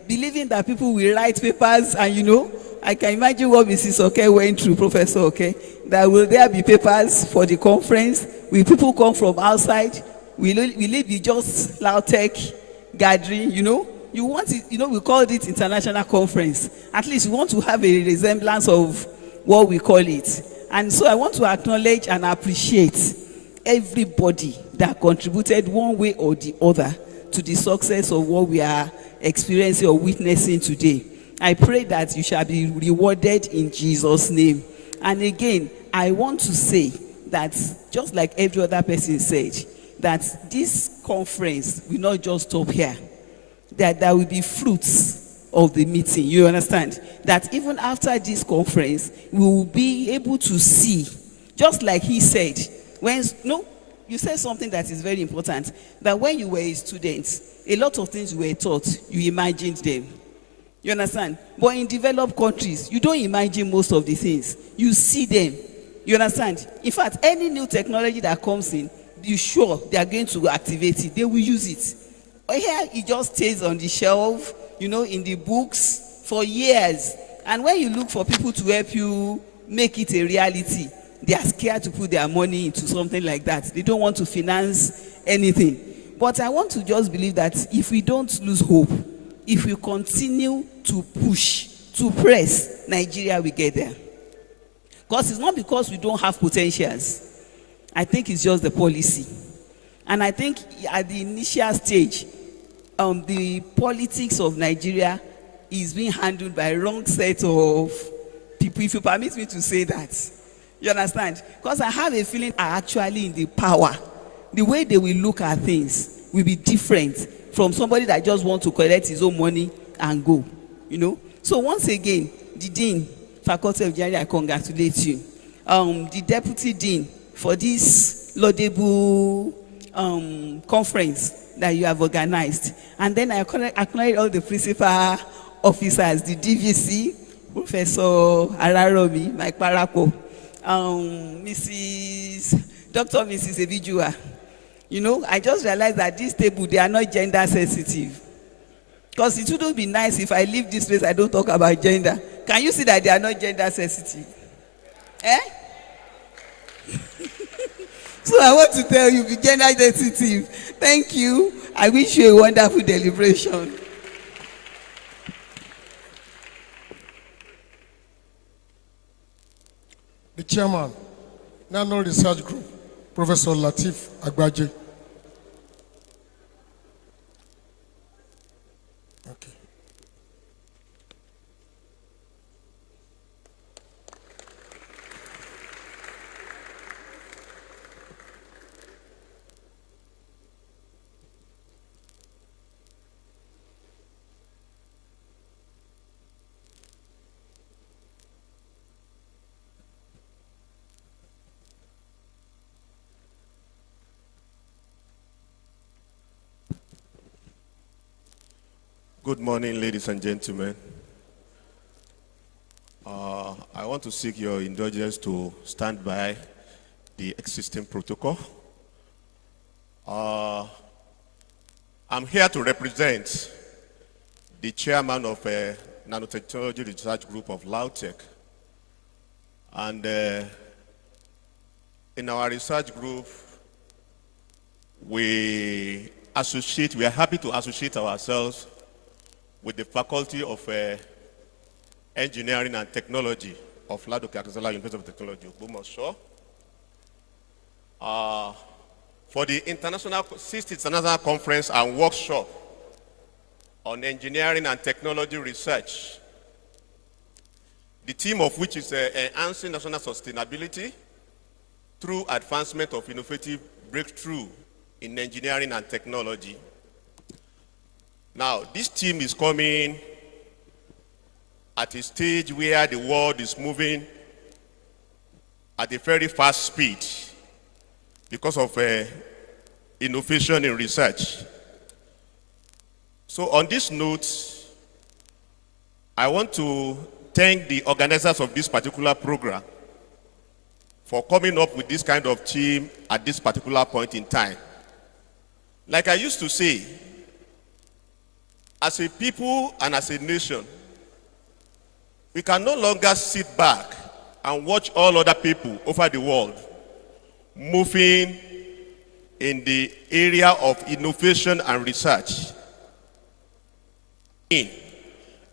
believing that people will write papers, and I can imagine what Mrs. Oke went through, Professor Oke, that will there be papers for the conference? Will people come from outside? Will it be just Lautech gathering, You want it, we called it international conference. At least we want to have a resemblance of what we call it. And so I want to acknowledge and appreciate everybody that contributed one way or the other to the success of what we are experiencing or witnessing today. I pray that you shall be rewarded in Jesus' name. And again, I want to say that just like every other person said, that this conference will not just stop here. That there will be fruits of the meeting. You understand? That even after this conference, we will be able to see, just like he said, you said something that is very important, that when you were a student, a lot of things you were taught, you imagined them. You understand? But in developed countries, you don't imagine most of the things. You see them. You understand? In fact, any new technology that comes in, you're sure they are going to activate it. They will use it. But here, it just stays on the shelf, in the books for years. And when you look for people to help you make it a reality, they are scared to put their money into something like that. They don't want to finance anything. But I want to just believe that if we don't lose hope, if we continue to push, to press, Nigeria will get there. Because it's not because we don't have potentials. I think it's just the policy. And I think at the initial stage, the politics of Nigeria is being handled by a wrong set of people, if you permit me to say that. You understand? Because I have a feeling are actually in the power. The way they will look at things will be different from somebody that just wants to collect his own money and go. So once again, the Dean, Faculty of Engineering, I congratulate you. The Deputy Dean, for this laudable conference that you have organized. And then I acknowledge all the principal officers, the DVC, Professor Araromi, Mike Parapo, Dr. Mrs. Ebijua. I just realized that this table, they are not gender sensitive. Because it wouldn't be nice if I leave this place, I don't talk about gender. Can you see that they are not gender sensitive? So I want to tell you, be gender sensitive. Thank you. I wish you a wonderful deliberation. The chairman, Nano Research Group, Professor Latif Agbaje. Okay. Good morning, ladies and gentlemen. I want to seek your indulgence to stand by the existing protocol. I'm here to represent the chairman of Nanotechnology Research Group of Lautech. And in our research group, we are happy to associate ourselves with the Faculty of Engineering and Technology of Ladoke, Akintola University of Technology, Ogbomoso, for the 6th International Conference and Workshop on Engineering and Technology Research, the theme of which is enhancing national sustainability through advancement of innovative breakthrough in engineering and technology. Now, this team is coming at a stage where the world is moving at a very fast speed because of innovation in research. So on this note, I want to thank the organizers of this particular program for coming up with this kind of team at this particular point in time. Like I used to say, as a people and as a nation, we can no longer sit back and watch all other people over the world moving in the area of innovation and research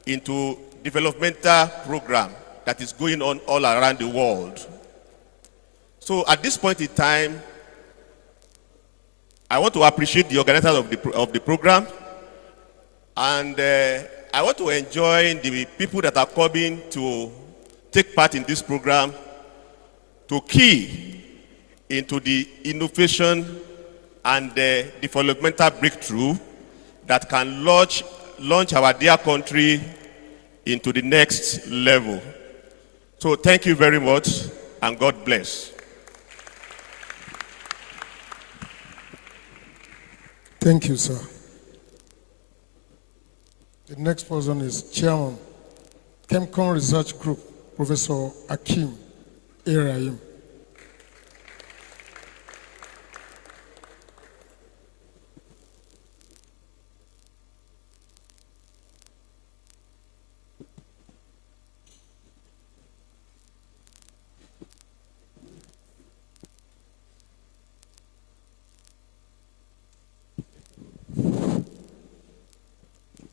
into developmental program that is going on all around the world. So at this point in time, I want to appreciate the organizers of the program, and I want to enjoin the people that are coming to take part in this program to key into the innovation and developmental breakthrough that can launch our dear country into the next level. So thank you very much, and God bless. Thank you, sir. The next person is Chairman, Chemcon Research Group, Professor Akim Erahim.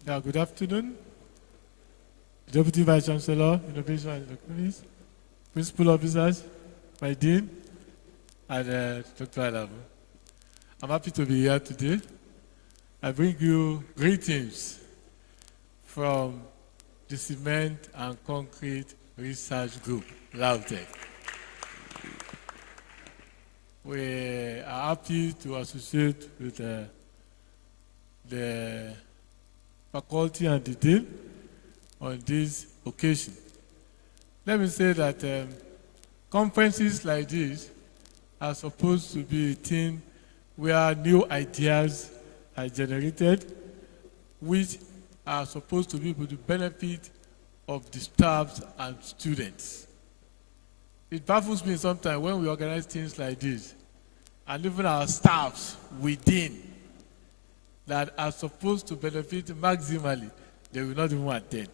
Yeah, good afternoon. Deputy Vice Chancellor, Innovation and Economics, Principal Officers, my Dean, and Dr. Alamu. I'm happy to be here today. I bring you greetings from the Cement and Concrete Research Group, Laufet. We are happy to associate with the faculty and the dean on this occasion. Let me say that conferences like this are supposed to be a thing where new ideas are generated, which are supposed to be for the benefit of the staff and students. It baffles me sometimes when we organize things like this, and even our staffs within that are supposed to benefit maximally, they will not even attend.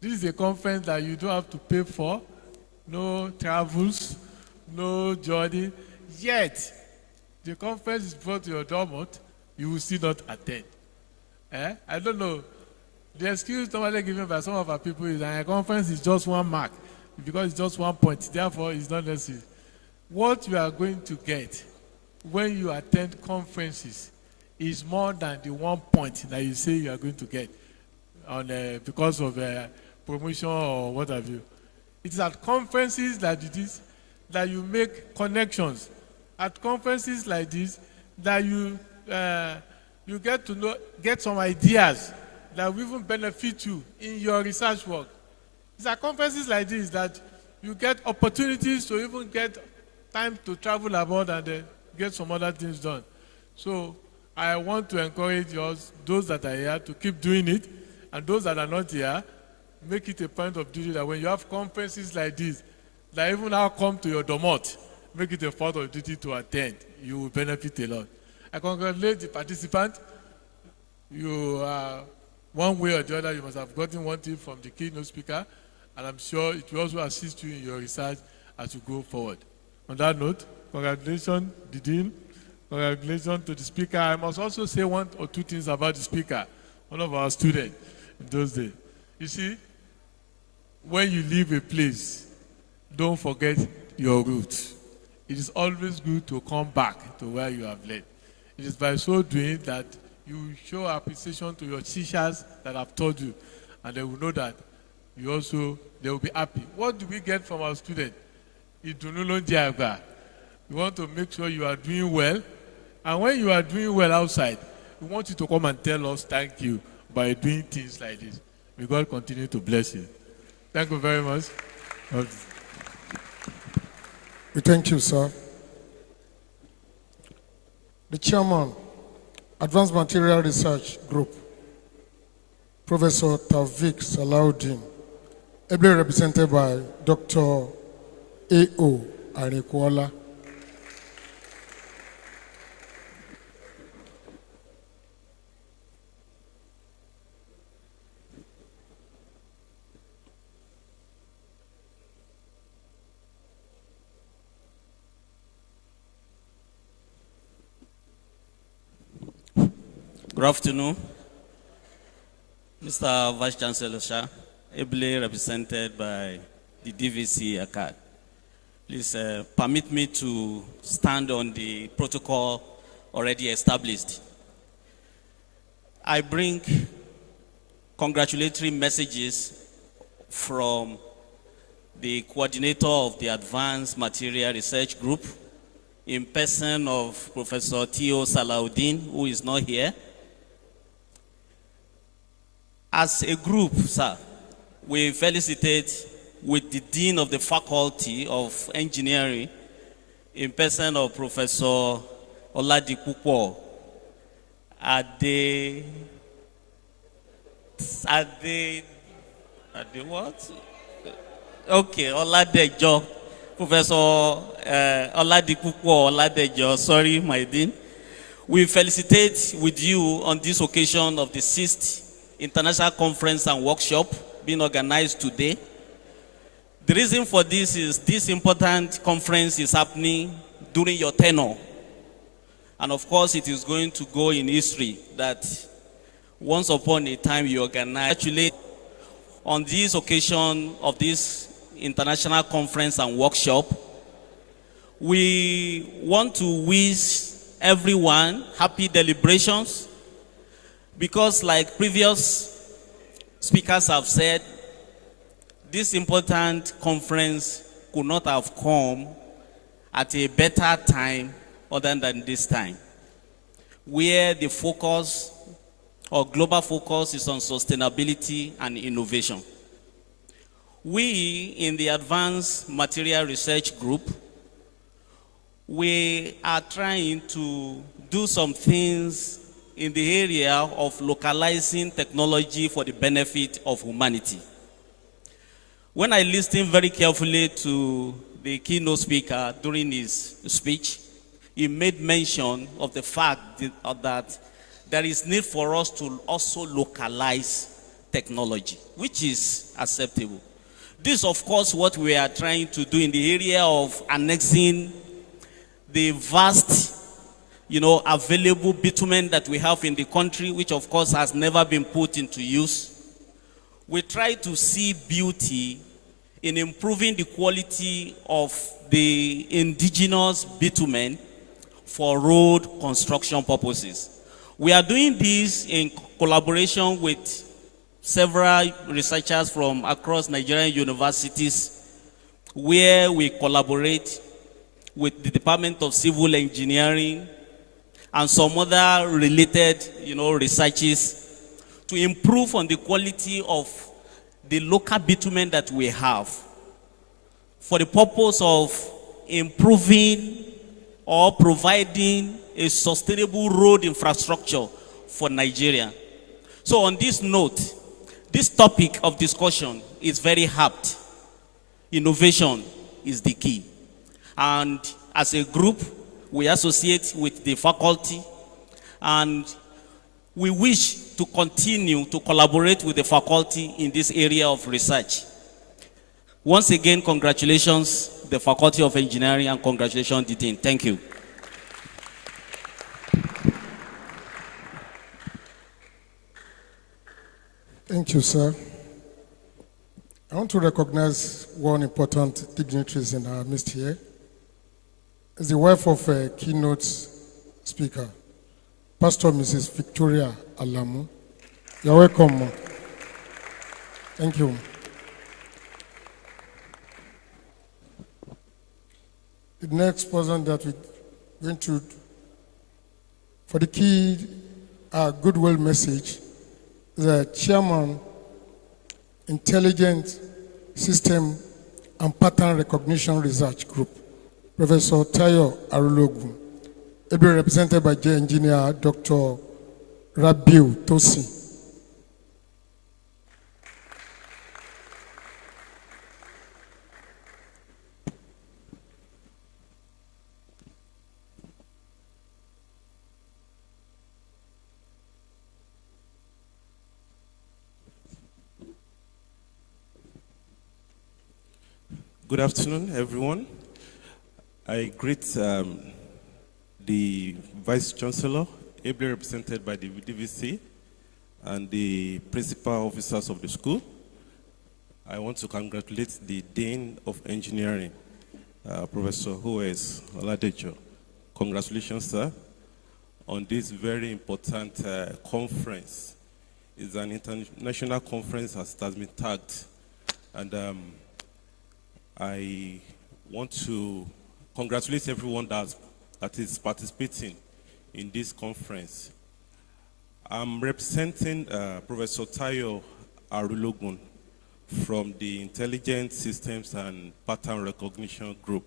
This is a conference that you don't have to pay for, no travels, no journey, yet the conference is brought to your dormant, you will still not attend. I don't know. The excuse normally given by some of our people is that a conference is just one mark, because it's just one point, therefore it's not necessary. What you are going to get when you attend conferences is more than the 1 point that you say you are going to get on because of promotion or what have you. It is at conferences that you make connections. At conferences like this, that you get to get some ideas that will even benefit you in your research work. It's at conferences like this that you get opportunities to even get time to travel abroad and get some other things done. So I want to encourage those that are here to keep doing it, and those that are not here, make it a point of duty that when you have conferences like this, that even now come to your domot, make it a point of duty to attend. You will benefit a lot. I congratulate the participant. You are one way or the other, you must have gotten one thing from the keynote speaker, and I'm sure it will also assist you in your research as you go forward. On that note, congratulations, the Dean. Congratulations to the speaker. I must also say one or two things about the speaker, one of our students in those days. You see, when you leave a place, don't forget your roots. It is always good to come back to where you have led. It is by so doing that you show appreciation to your teachers that have taught you, and they will know that they will be happy. What do we get from our students? We want to make sure you are doing well. And when you are doing well outside, we want you to come and tell us thank you by doing things like this. May God continue to bless you. Thank you very much. We thank you, sir. The chairman, Advanced Material Research Group, Professor Tawfiq Salahuddin, ably represented by Dr. A.O. Arekuola. Good afternoon, Mr. Vice Chancellor Shah, ably represented by the DVC ACAD. Please permit me to stand on the protocol already established. I bring congratulatory messages from the coordinator of the Advanced Material Research Group in person of Professor Theo Salahuddin, who is not here. As a group, sir, we felicitate with the Dean of the Faculty of Engineering in person of Professor Oladipupo Ade what? Okay, Oladejo. Professor Oladipupo Oladejo, sorry, my Dean. We felicitate with you on this occasion of the 6th International Conference and Workshop being organized today. The reason for this is this important conference is happening during your tenure. And of course, it is going to go in history that once upon a time you organized. Actually, on this occasion of this International Conference and Workshop, we want to wish everyone happy deliberations, because like previous speakers have said, this important conference could not have come at a better time other than this time, where the focus or global focus is on sustainability and innovation. We in the Advanced Material Research Group, we are trying to do some things in the area of localizing technology for the benefit of humanity. When I listened very carefully to the keynote speaker during his speech, he made mention of the fact that there is need for us to also localize technology, which is acceptable. This, of course, what we are trying to do in the area of annexing the vast, available bitumen that we have in the country, which of course has never been put into use. We try to see beauty in improving the quality of the indigenous bitumen for road construction purposes. We are doing this in collaboration with several researchers from across Nigerian universities, where we collaborate with the Department of Civil Engineering and some other related, researches to improve on the quality of the local bitumen that we have for the purpose of improving or providing a sustainable road infrastructure for Nigeria. So on this note, this topic of discussion is very apt. Innovation is the key. And as a group, we associate with the faculty, and we wish to continue to collaborate with the faculty in this area of research. Once again, congratulations, the Faculty of Engineering, and congratulations, the Dean. Thank you. Thank you, sir. I want to recognize one important dignitaries in our midst here. It's the wife of a keynote speaker, Pastor Mrs. Victoria Alamu. You're welcome, ma. Thank you. The next person that we're going to, for the key goodwill message, the chairman, Intelligent System and Pattern Recognition Research Group, Professor Tayo Arulogun, ably represented by J Engineer Dr. Rabiu Tosin. Good afternoon, everyone. I greet the Vice Chancellor, ably represented by the DVC, and the principal officers of the school. I want to congratulate the Dean of Engineering, Professor O.S. Ladoke. Congratulations, sir, on this very important conference. It's an international conference as it has been tagged. And I want to congratulate everyone that is participating in this conference. I'm representing Professor Tayo Arulogun from the Intelligent Systems and Pattern Recognition Group.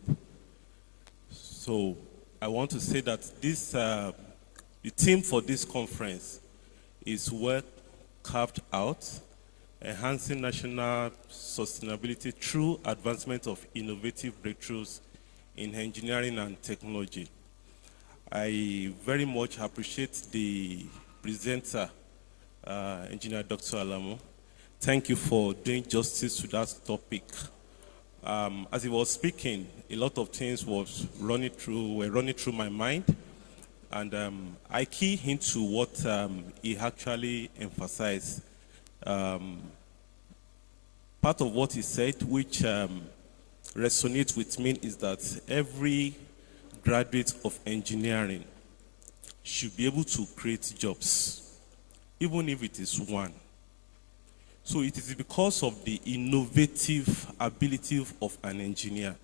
So I want to say that this, the theme for this conference is well carved out, enhancing national sustainability through advancement of innovative breakthroughs in engineering and technology. I very much appreciate the presenter, Engineer Dr. Alamo. Thank you for doing justice to that topic. As he was speaking, a lot of things were running through my mind, and I key into what he actually emphasized. Part of what he said, which resonates with me, is that every graduate of engineering should be able to create jobs, even if it is one. So it is because of the innovative ability of an engineer.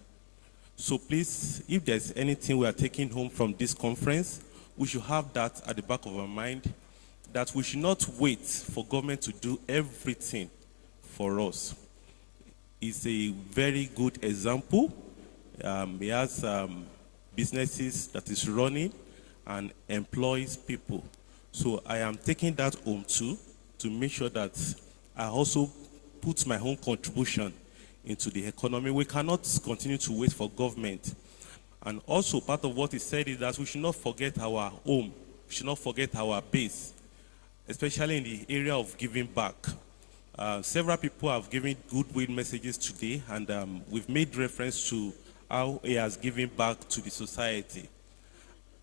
So please, if there's anything we are taking home from this conference, we should have that at the back of our mind, that we should not wait for government to do everything for us. It's a very good example. He has businesses that is running and employs people. So I am taking that home too, to make sure that I also put my own contribution into the economy. We cannot continue to wait for government. And also part of what he said is that we should not forget our home. We should not forget our base, especially in the area of giving back. Several people have given goodwill messages today, and we've made reference to how he has given back to the society.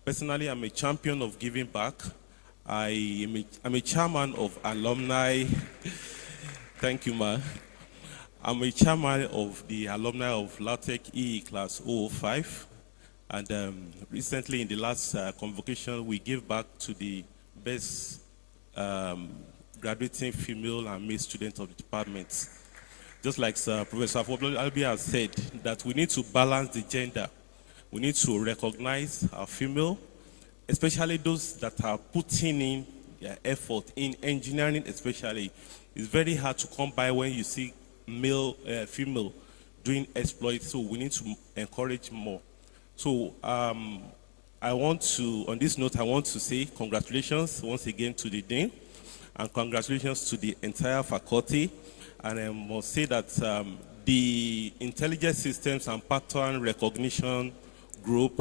Personally, I'm a champion of giving back. I'm a chairman of alumni. Thank you, ma. I'm a chairman of the alumni of Laufet EE Class 005. And recently, in the last convocation, we gave back to the best graduating female and male students of the department. Just like Professor Albi has said, that we need to balance the gender. We need to recognize our female, especially those that are putting in their effort in engineering especially. It's very hard to come by when you see female doing exploits, so we need to encourage more. So I want to, on this note, I want to say congratulations once again to the Dean, and congratulations to the entire faculty. And I must say that the Intelligent Systems and Pattern Recognition Group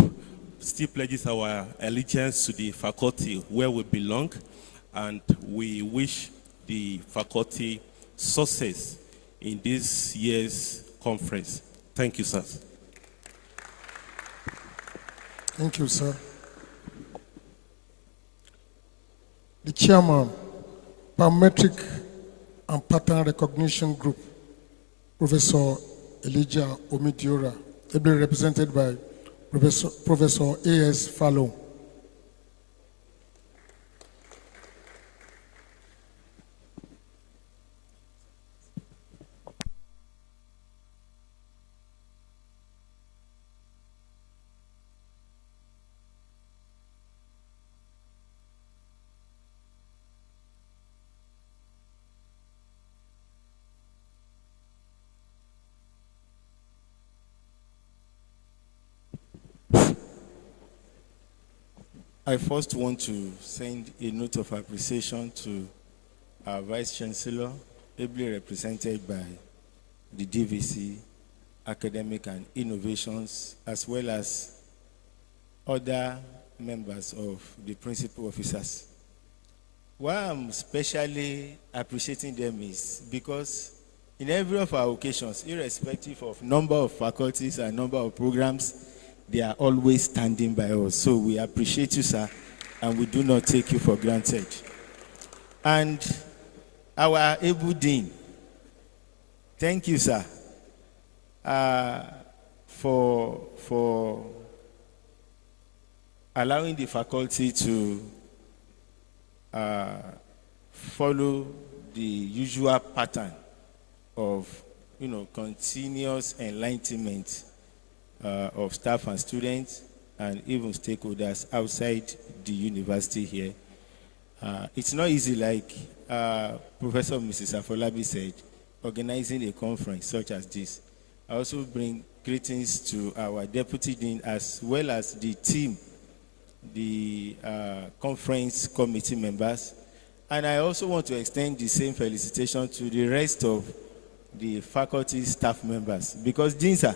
still pledges our allegiance to the faculty where we belong, and we wish the faculty success in this year's conference. Thank you, sir. Thank you, sir. The chairman, Parametric and Pattern Recognition Group, Professor Elijah Omidiora, ably represented by Professor A.S. Fallow. I first want to send a note of appreciation to our Vice Chancellor, ably represented by the DVC, Academic and Innovations, as well as other members of the principal officers. Why I'm especially appreciating them is because In every of our occasions, irrespective of number of faculties and number of programs, they are always standing by us. So we appreciate you, sir, and we do not take you for granted. And our able dean, thank you, sir, for allowing the faculty to follow the usual pattern of, continuous enlightenment of staff and students and even stakeholders outside the university here. It's not easy, like Professor Mrs. Afolabi said, organizing a conference such as this. I also bring greetings to our Deputy Dean as well as the team, the conference committee members. And I also want to extend the same felicitation to the rest of the faculty staff members. Because, Dean, sir,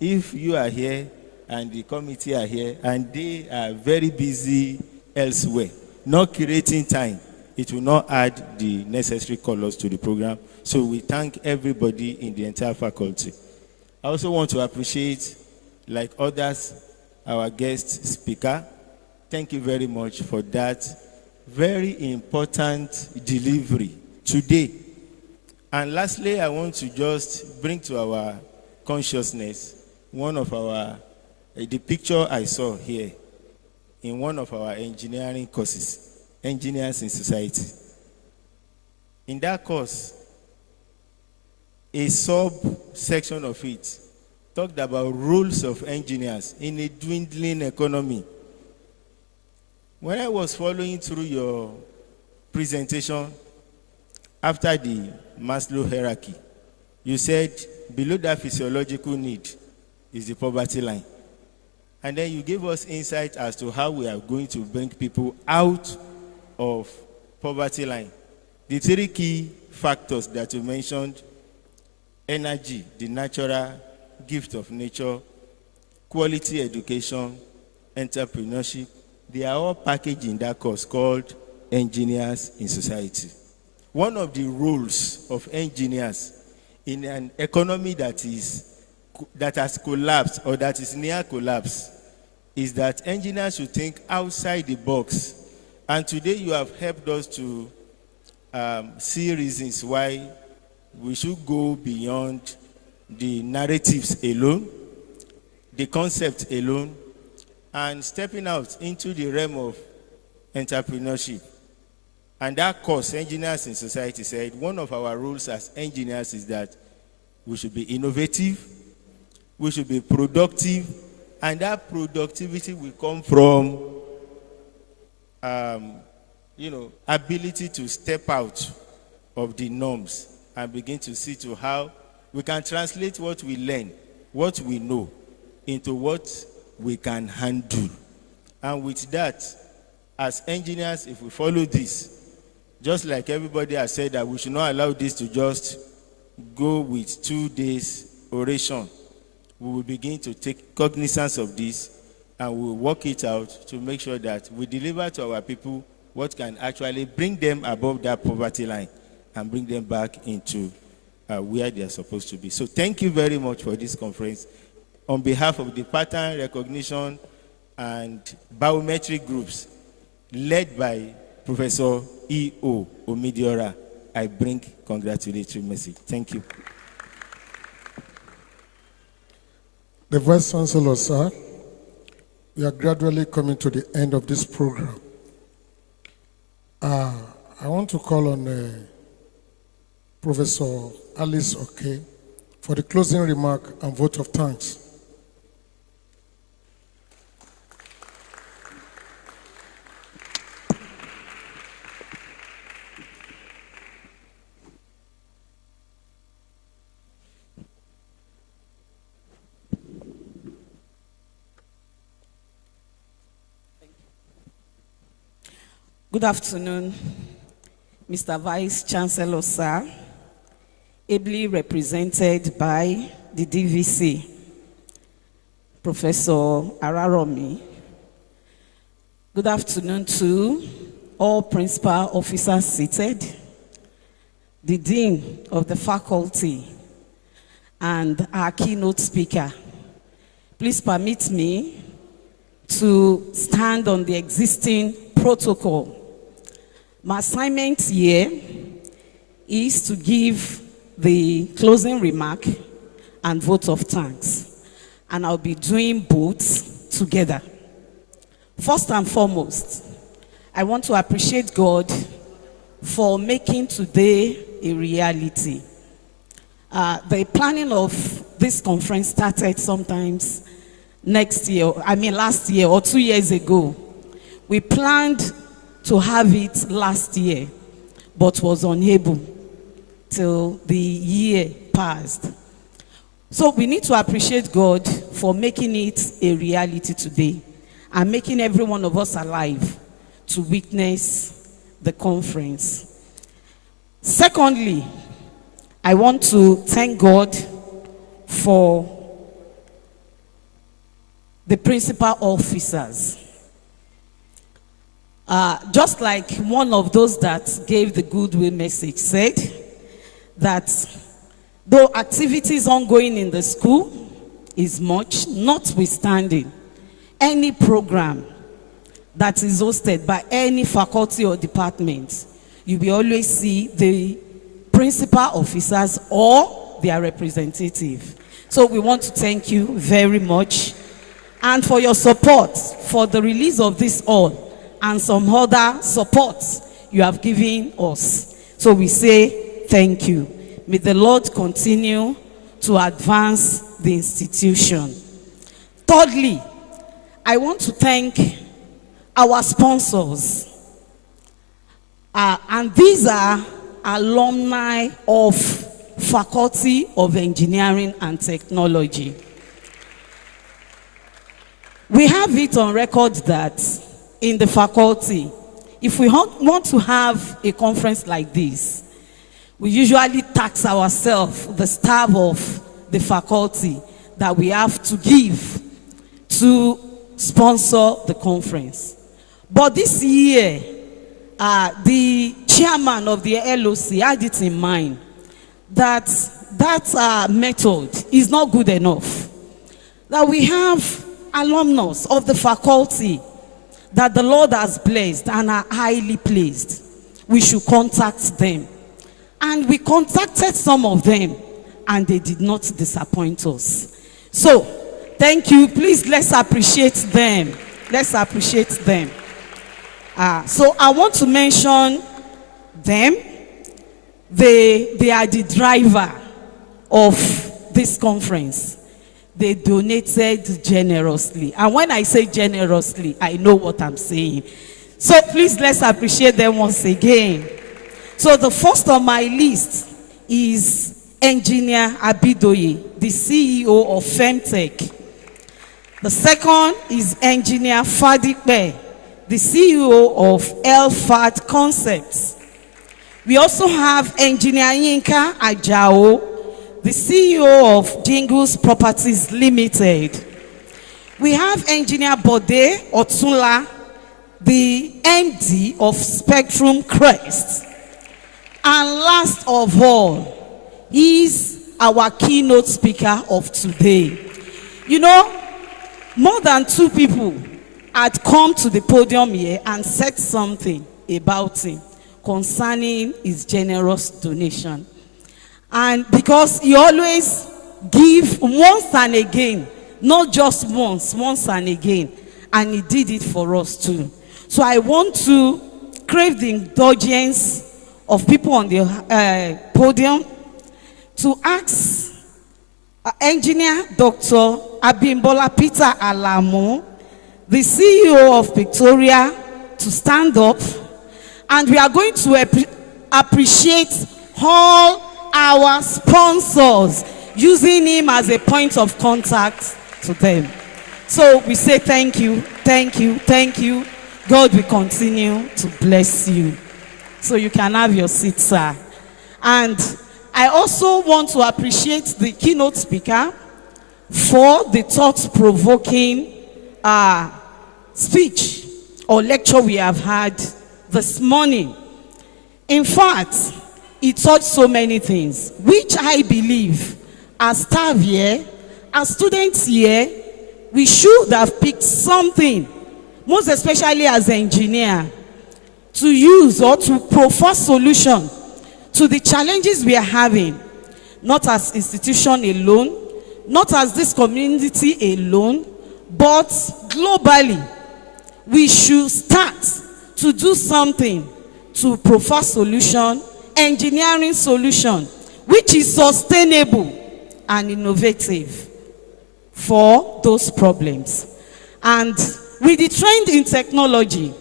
if you are here and the committee are here and they are very busy elsewhere, not creating time, it will not add the necessary colors to the program. So we thank everybody in the entire faculty. I also want to appreciate, like others, our guest speaker. Thank you very much for that very important delivery today. And lastly, I want to just bring to our consciousness one of our, the picture I saw here in one of our engineering courses, Engineers in Society. In that course, a sub-section of it talked about roles of engineers in a dwindling economy. When I was following through your presentation after the Maslow hierarchy, you said below that physiological need is the poverty line. And then you gave us insight as to how we are going to bring people out of poverty line. The three key factors that you mentioned: energy, the natural gift of nature, quality education, entrepreneurship. They are all packaged in that course called Engineers in Society. One of the roles of engineers in an economy that has collapsed or that is near collapse is that engineers should think outside the box. And today you have helped us to see reasons why we should go beyond the narratives alone, the concept alone, and stepping out into the realm of entrepreneurship. And that course, Engineers in Society, said one of our roles as engineers is that we should be innovative, we should be productive, and that productivity will come from ability to step out of the norms and begin to see to how we can translate what we learn, what we know, into what we can handle. And with that, as engineers, if we follow this, just like everybody has said that we should not allow this to just go with 2 days oration, we will begin to take cognizance of this and we will work it out to make sure that we deliver to our people what can actually bring them above that poverty line and bring them back into where they are supposed to be. So thank you very much for this conference. On behalf of the pattern recognition and biometric groups led by Professor E.O. Omidiora, I bring congratulatory message. Thank you. The Vice Chancellor, sir, we are gradually coming to the end of this program. I want to call on Professor Alice Oke for the closing remark and vote of thanks. Good afternoon, Mr. Vice Chancellor, sir, ably represented by the DVC, Professor Araromi. Good afternoon to all principal officers seated, the dean of the faculty, and our keynote speaker, please permit me to stand on the existing protocol. My assignment here is to give the closing remark and vote of thanks, and I'll be doing both together. First and foremost, I want to appreciate God for making today a reality. The planning of this conference started sometimes last year or 2 years ago. We planned to have it last year, but was unable till the year passed. So we need to appreciate God for making it a reality today and making every one of us alive to witness the conference. Secondly, I want to thank God for the principal officers. Just like one of those that gave the goodwill message said, that though activities ongoing in the school is much, notwithstanding any program that is hosted by any faculty or department, you will always see the principal officers or their representative. So we want to thank you very much, and for your support for the release of this hall and some other supports you have given us. So we say thank you. May the Lord continue to advance the institution. Thirdly, I want to thank our sponsors. And these are alumni of Faculty of Engineering and Technology. We have it on record that in the faculty, if we want to have a conference like this, we usually tax ourselves, the staff of the faculty, that we have to give to sponsor the conference. But this year, the chairman of the LOC had it in mind that method is not good enough. That we have alumnus of the faculty that the Lord has blessed and are highly placed. We should contact them. And we contacted some of them, and they did not disappoint us. So, thank you. Please, let's appreciate them. Let's appreciate them. So, I want to mention them. They are the driver of this conference. They donated generously. And when I say generously, I know what I'm saying. So, please, let's appreciate them once again. So the first on my list is Engineer Abidoye, the CEO of Femtech. The second is Engineer Fadipe, the CEO of Elfat Concepts. We also have Engineer Yinka Ajao, the CEO of Jingles Properties Limited. We have Engineer Bode Otula, the MD of Spectrum Crest. And last of all, is our keynote speaker of today. You know, more than 2 people had come to the podium here and said something about him concerning his generous donation. And because he always give once and again, not just once and again, and he did it for us too. So I want to crave the indulgence of people on the podium to ask Engineer Dr. Abimbola Peter Alamu, the CEO of Victoria, to stand up, and we are going to appreciate all our sponsors, using him as a point of contact to them. So we say thank you, thank you, thank you. God will continue to bless you. So you can have your seat, sir. And I also want to appreciate the keynote speaker for the thought-provoking speech or lecture we have had this morning. In fact, he touched so many things, which I believe as staff here, as students here, we should have picked something, most especially as an engineer, to use or to provide solution to the challenges we are having, not as institution alone, not as this community alone, but globally. We should start to do something to provide solution, engineering solution, which is sustainable and innovative for those problems. And with the trend in technology,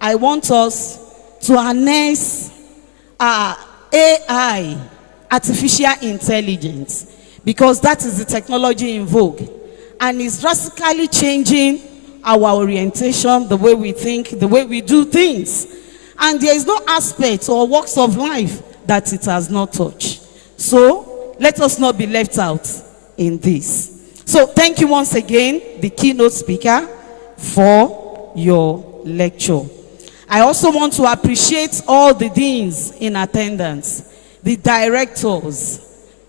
I want us to harness AI, artificial intelligence, because that is the technology in vogue, and it's drastically changing our orientation, the way we think, the way we do things. And there is no aspect or walks of life that it has not touched. So let us not be left out in this. So thank you once again, the keynote speaker, for your lecture. I also want to appreciate all the deans in attendance, the directors.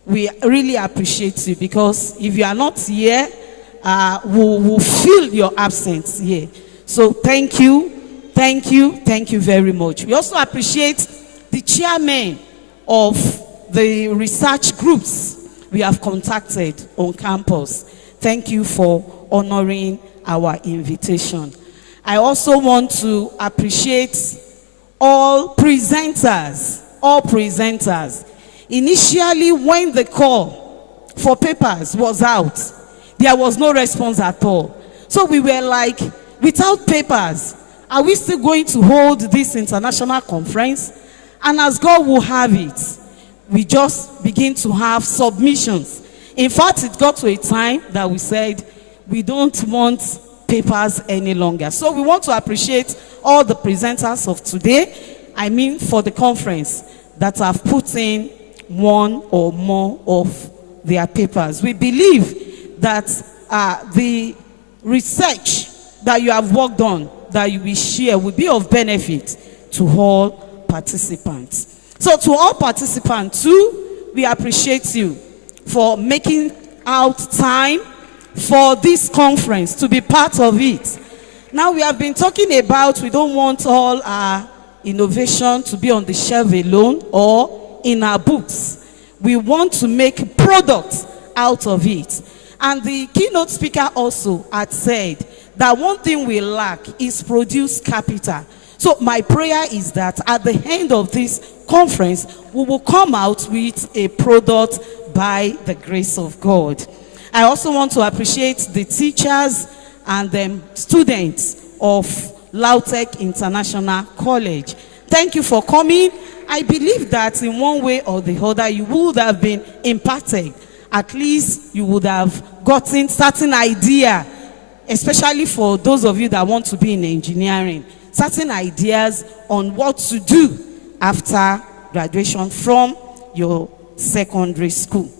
We really appreciate you, because if you are not here, we'll feel your absence here. So thank you, thank you, thank you very much. We also appreciate the chairman of the research groups we have contacted on campus. Thank you for honoring our invitation. I also want to appreciate all presenters, Initially, when the call for papers was out, there was no response at all. So we were like, without papers, are we still going to hold this international conference? And as God will have it, we just begin to have submissions. In fact, it got to a time that we said, we don't want papers any longer. So we want to appreciate all the presenters of today, for the conference, that have put in one or more of their papers. We believe that the research that you have worked on, that you will share, will be of benefit to all participants. So to all participants too, we appreciate you for making out time for this conference, to be part of it. Now we have been talking about, we don't want all our innovation to be on the shelf alone or in our books. We want to make products out of it. And the keynote speaker also had said that one thing we lack is produce capital. So my prayer is that at the end of this conference, we will come out with a product by the grace of God. I also want to appreciate the teachers and the students of Laufet International College. Thank you for coming. I believe that in one way or the other, you would have been impacted. At least you would have gotten certain idea, especially for those of you that want to be in engineering, certain ideas on what to do after graduation from your secondary school.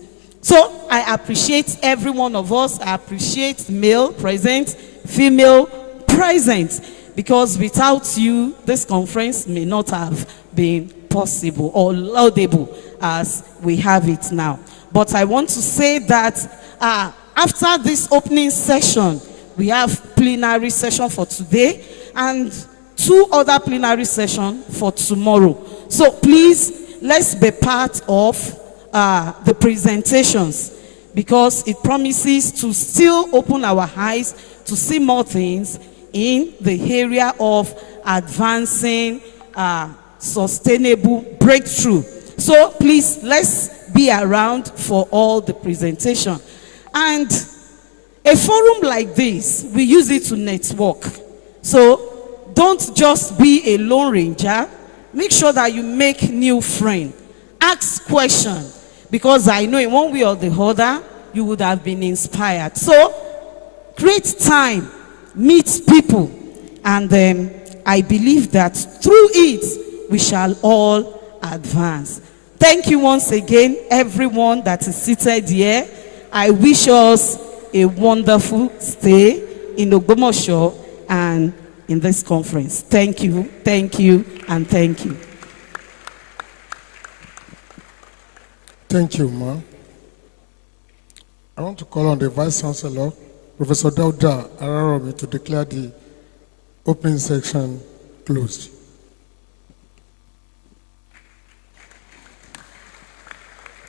So I appreciate every one of us. I appreciate male present, female present, because without you, this conference may not have been possible or laudable as we have it now. But I want to say that after this opening session, we have plenary session for today and 2 other plenary sessions for tomorrow. So please, let's be part of the presentations, because it promises to still open our eyes to see more things in the area of advancing sustainable breakthrough. So please, let's be around for all the presentation. And a forum like this, we use it to network. So don't just be a lone ranger. Make sure that you make new friends. Ask questions, because I know in one way or the other, you would have been inspired. So create time, meet people, and I believe that through it, we shall all advance. Thank you once again, everyone that is seated here. I wish us a wonderful stay in Ogbomoso and in this conference. Thank you, and thank you. Thank you, Ma. I want to call on the Vice Chancellor, Professor Dauda Araromi, to declare the opening section closed.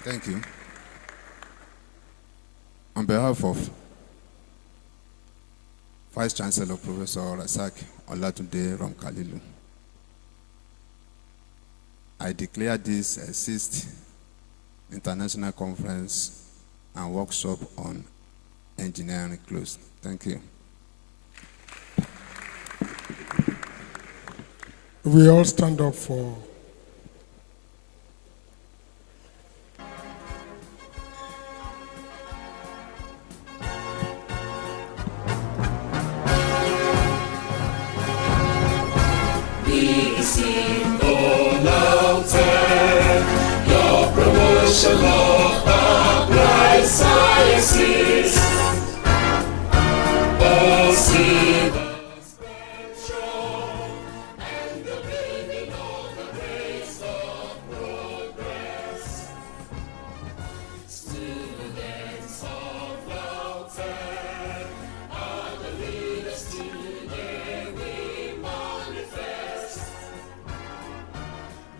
Thank you. On behalf of Vice Chancellor Professor Rasak Olatunde Romkalilu, I declare this 6th International Conference and Workshop on Engineering closed. Thank you. We all stand up for Your promotion of applied sciences. Oh, see the spectrum and the beginning of the race of progress. Students of Laufet are the leaders today we manifest.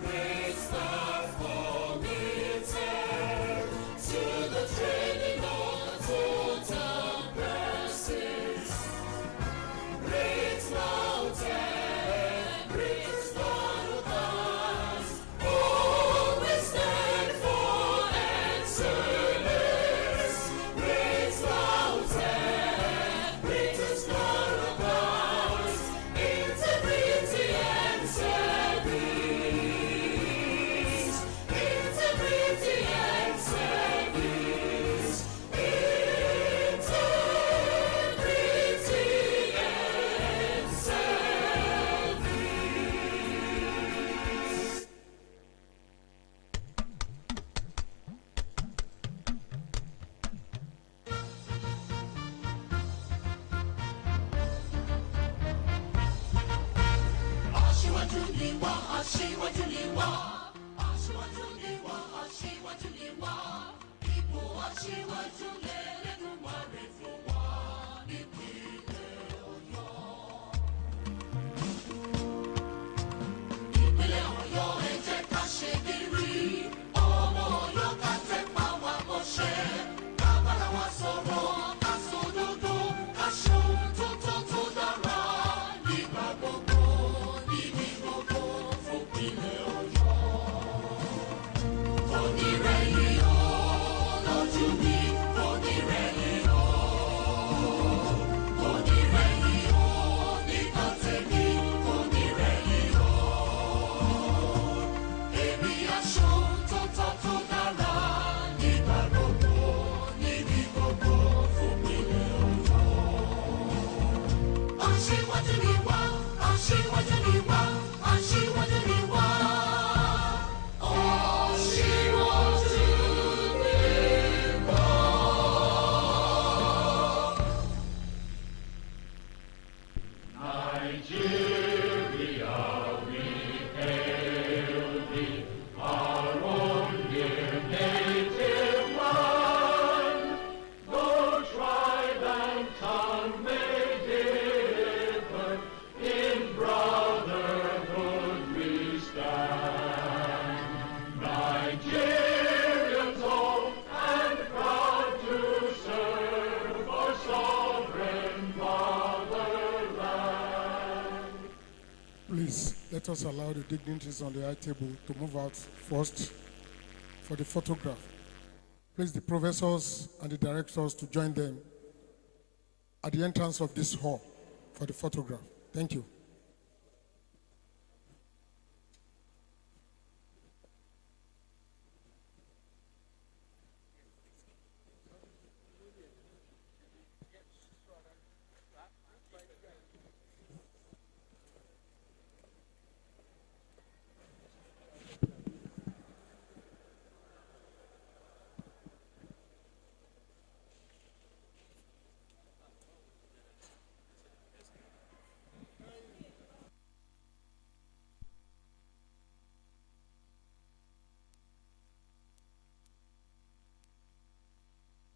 Great staff committed to the training of the total persons. Great mountain, great stars, always stand for excellence. Great mountain, great stars, integrity and service. Integrity and service. Integrity and service. Aṣíwájú ni wá, aṣíwájú ni wá. Aṣíwájú ni wá, aṣíwájú ni wá. Ipò aṣíwájú l'Ẹlẹ́dùmarè fún wa nípínlẹ̀ Ọ̀yọ́. Ìpínlẹ̀ Ọ̀yọ́ ẹ jẹ́ ká ṣe gírí. Ọmọ Ọ̀yọ́ ká tẹpá wa mọ́ṣẹ́. Ká bára wa sọ̀rọ̀, ká sòdodo, ká ṣohun tó tọ́ tó dára. Nígbà gbogbo, níbi gbogbo, fún ìpínlẹ̀ Ọ̀yọ́. Onírẹ̀yìn o, lójú mi, onírẹ̀yìn o. Onírẹ̀yìn o, nígbà tẹ̀mí, onírẹ̀yìn o. Èmi aṣohun tó tọ́ tó dára. Nígbà gbogbo, níbi gbogbo, fún ìpínlẹ̀ Ọ̀yọ́. Aṣíwájú ni wá, aṣíwájú ni wá, aṣíwájú ni wá. Aṣíwájú ni wá. Nigeria, we hail thee, our own dear native land. Though tribe and tongue may differ, in brotherhood we stand. Nigerians old and proud to serve our sovereign fatherland. Please, let us allow the dignitaries on the high table to move out first for the photograph. Please, the professors and the directors to join them at the entrance of this hall for the photograph. Thank you.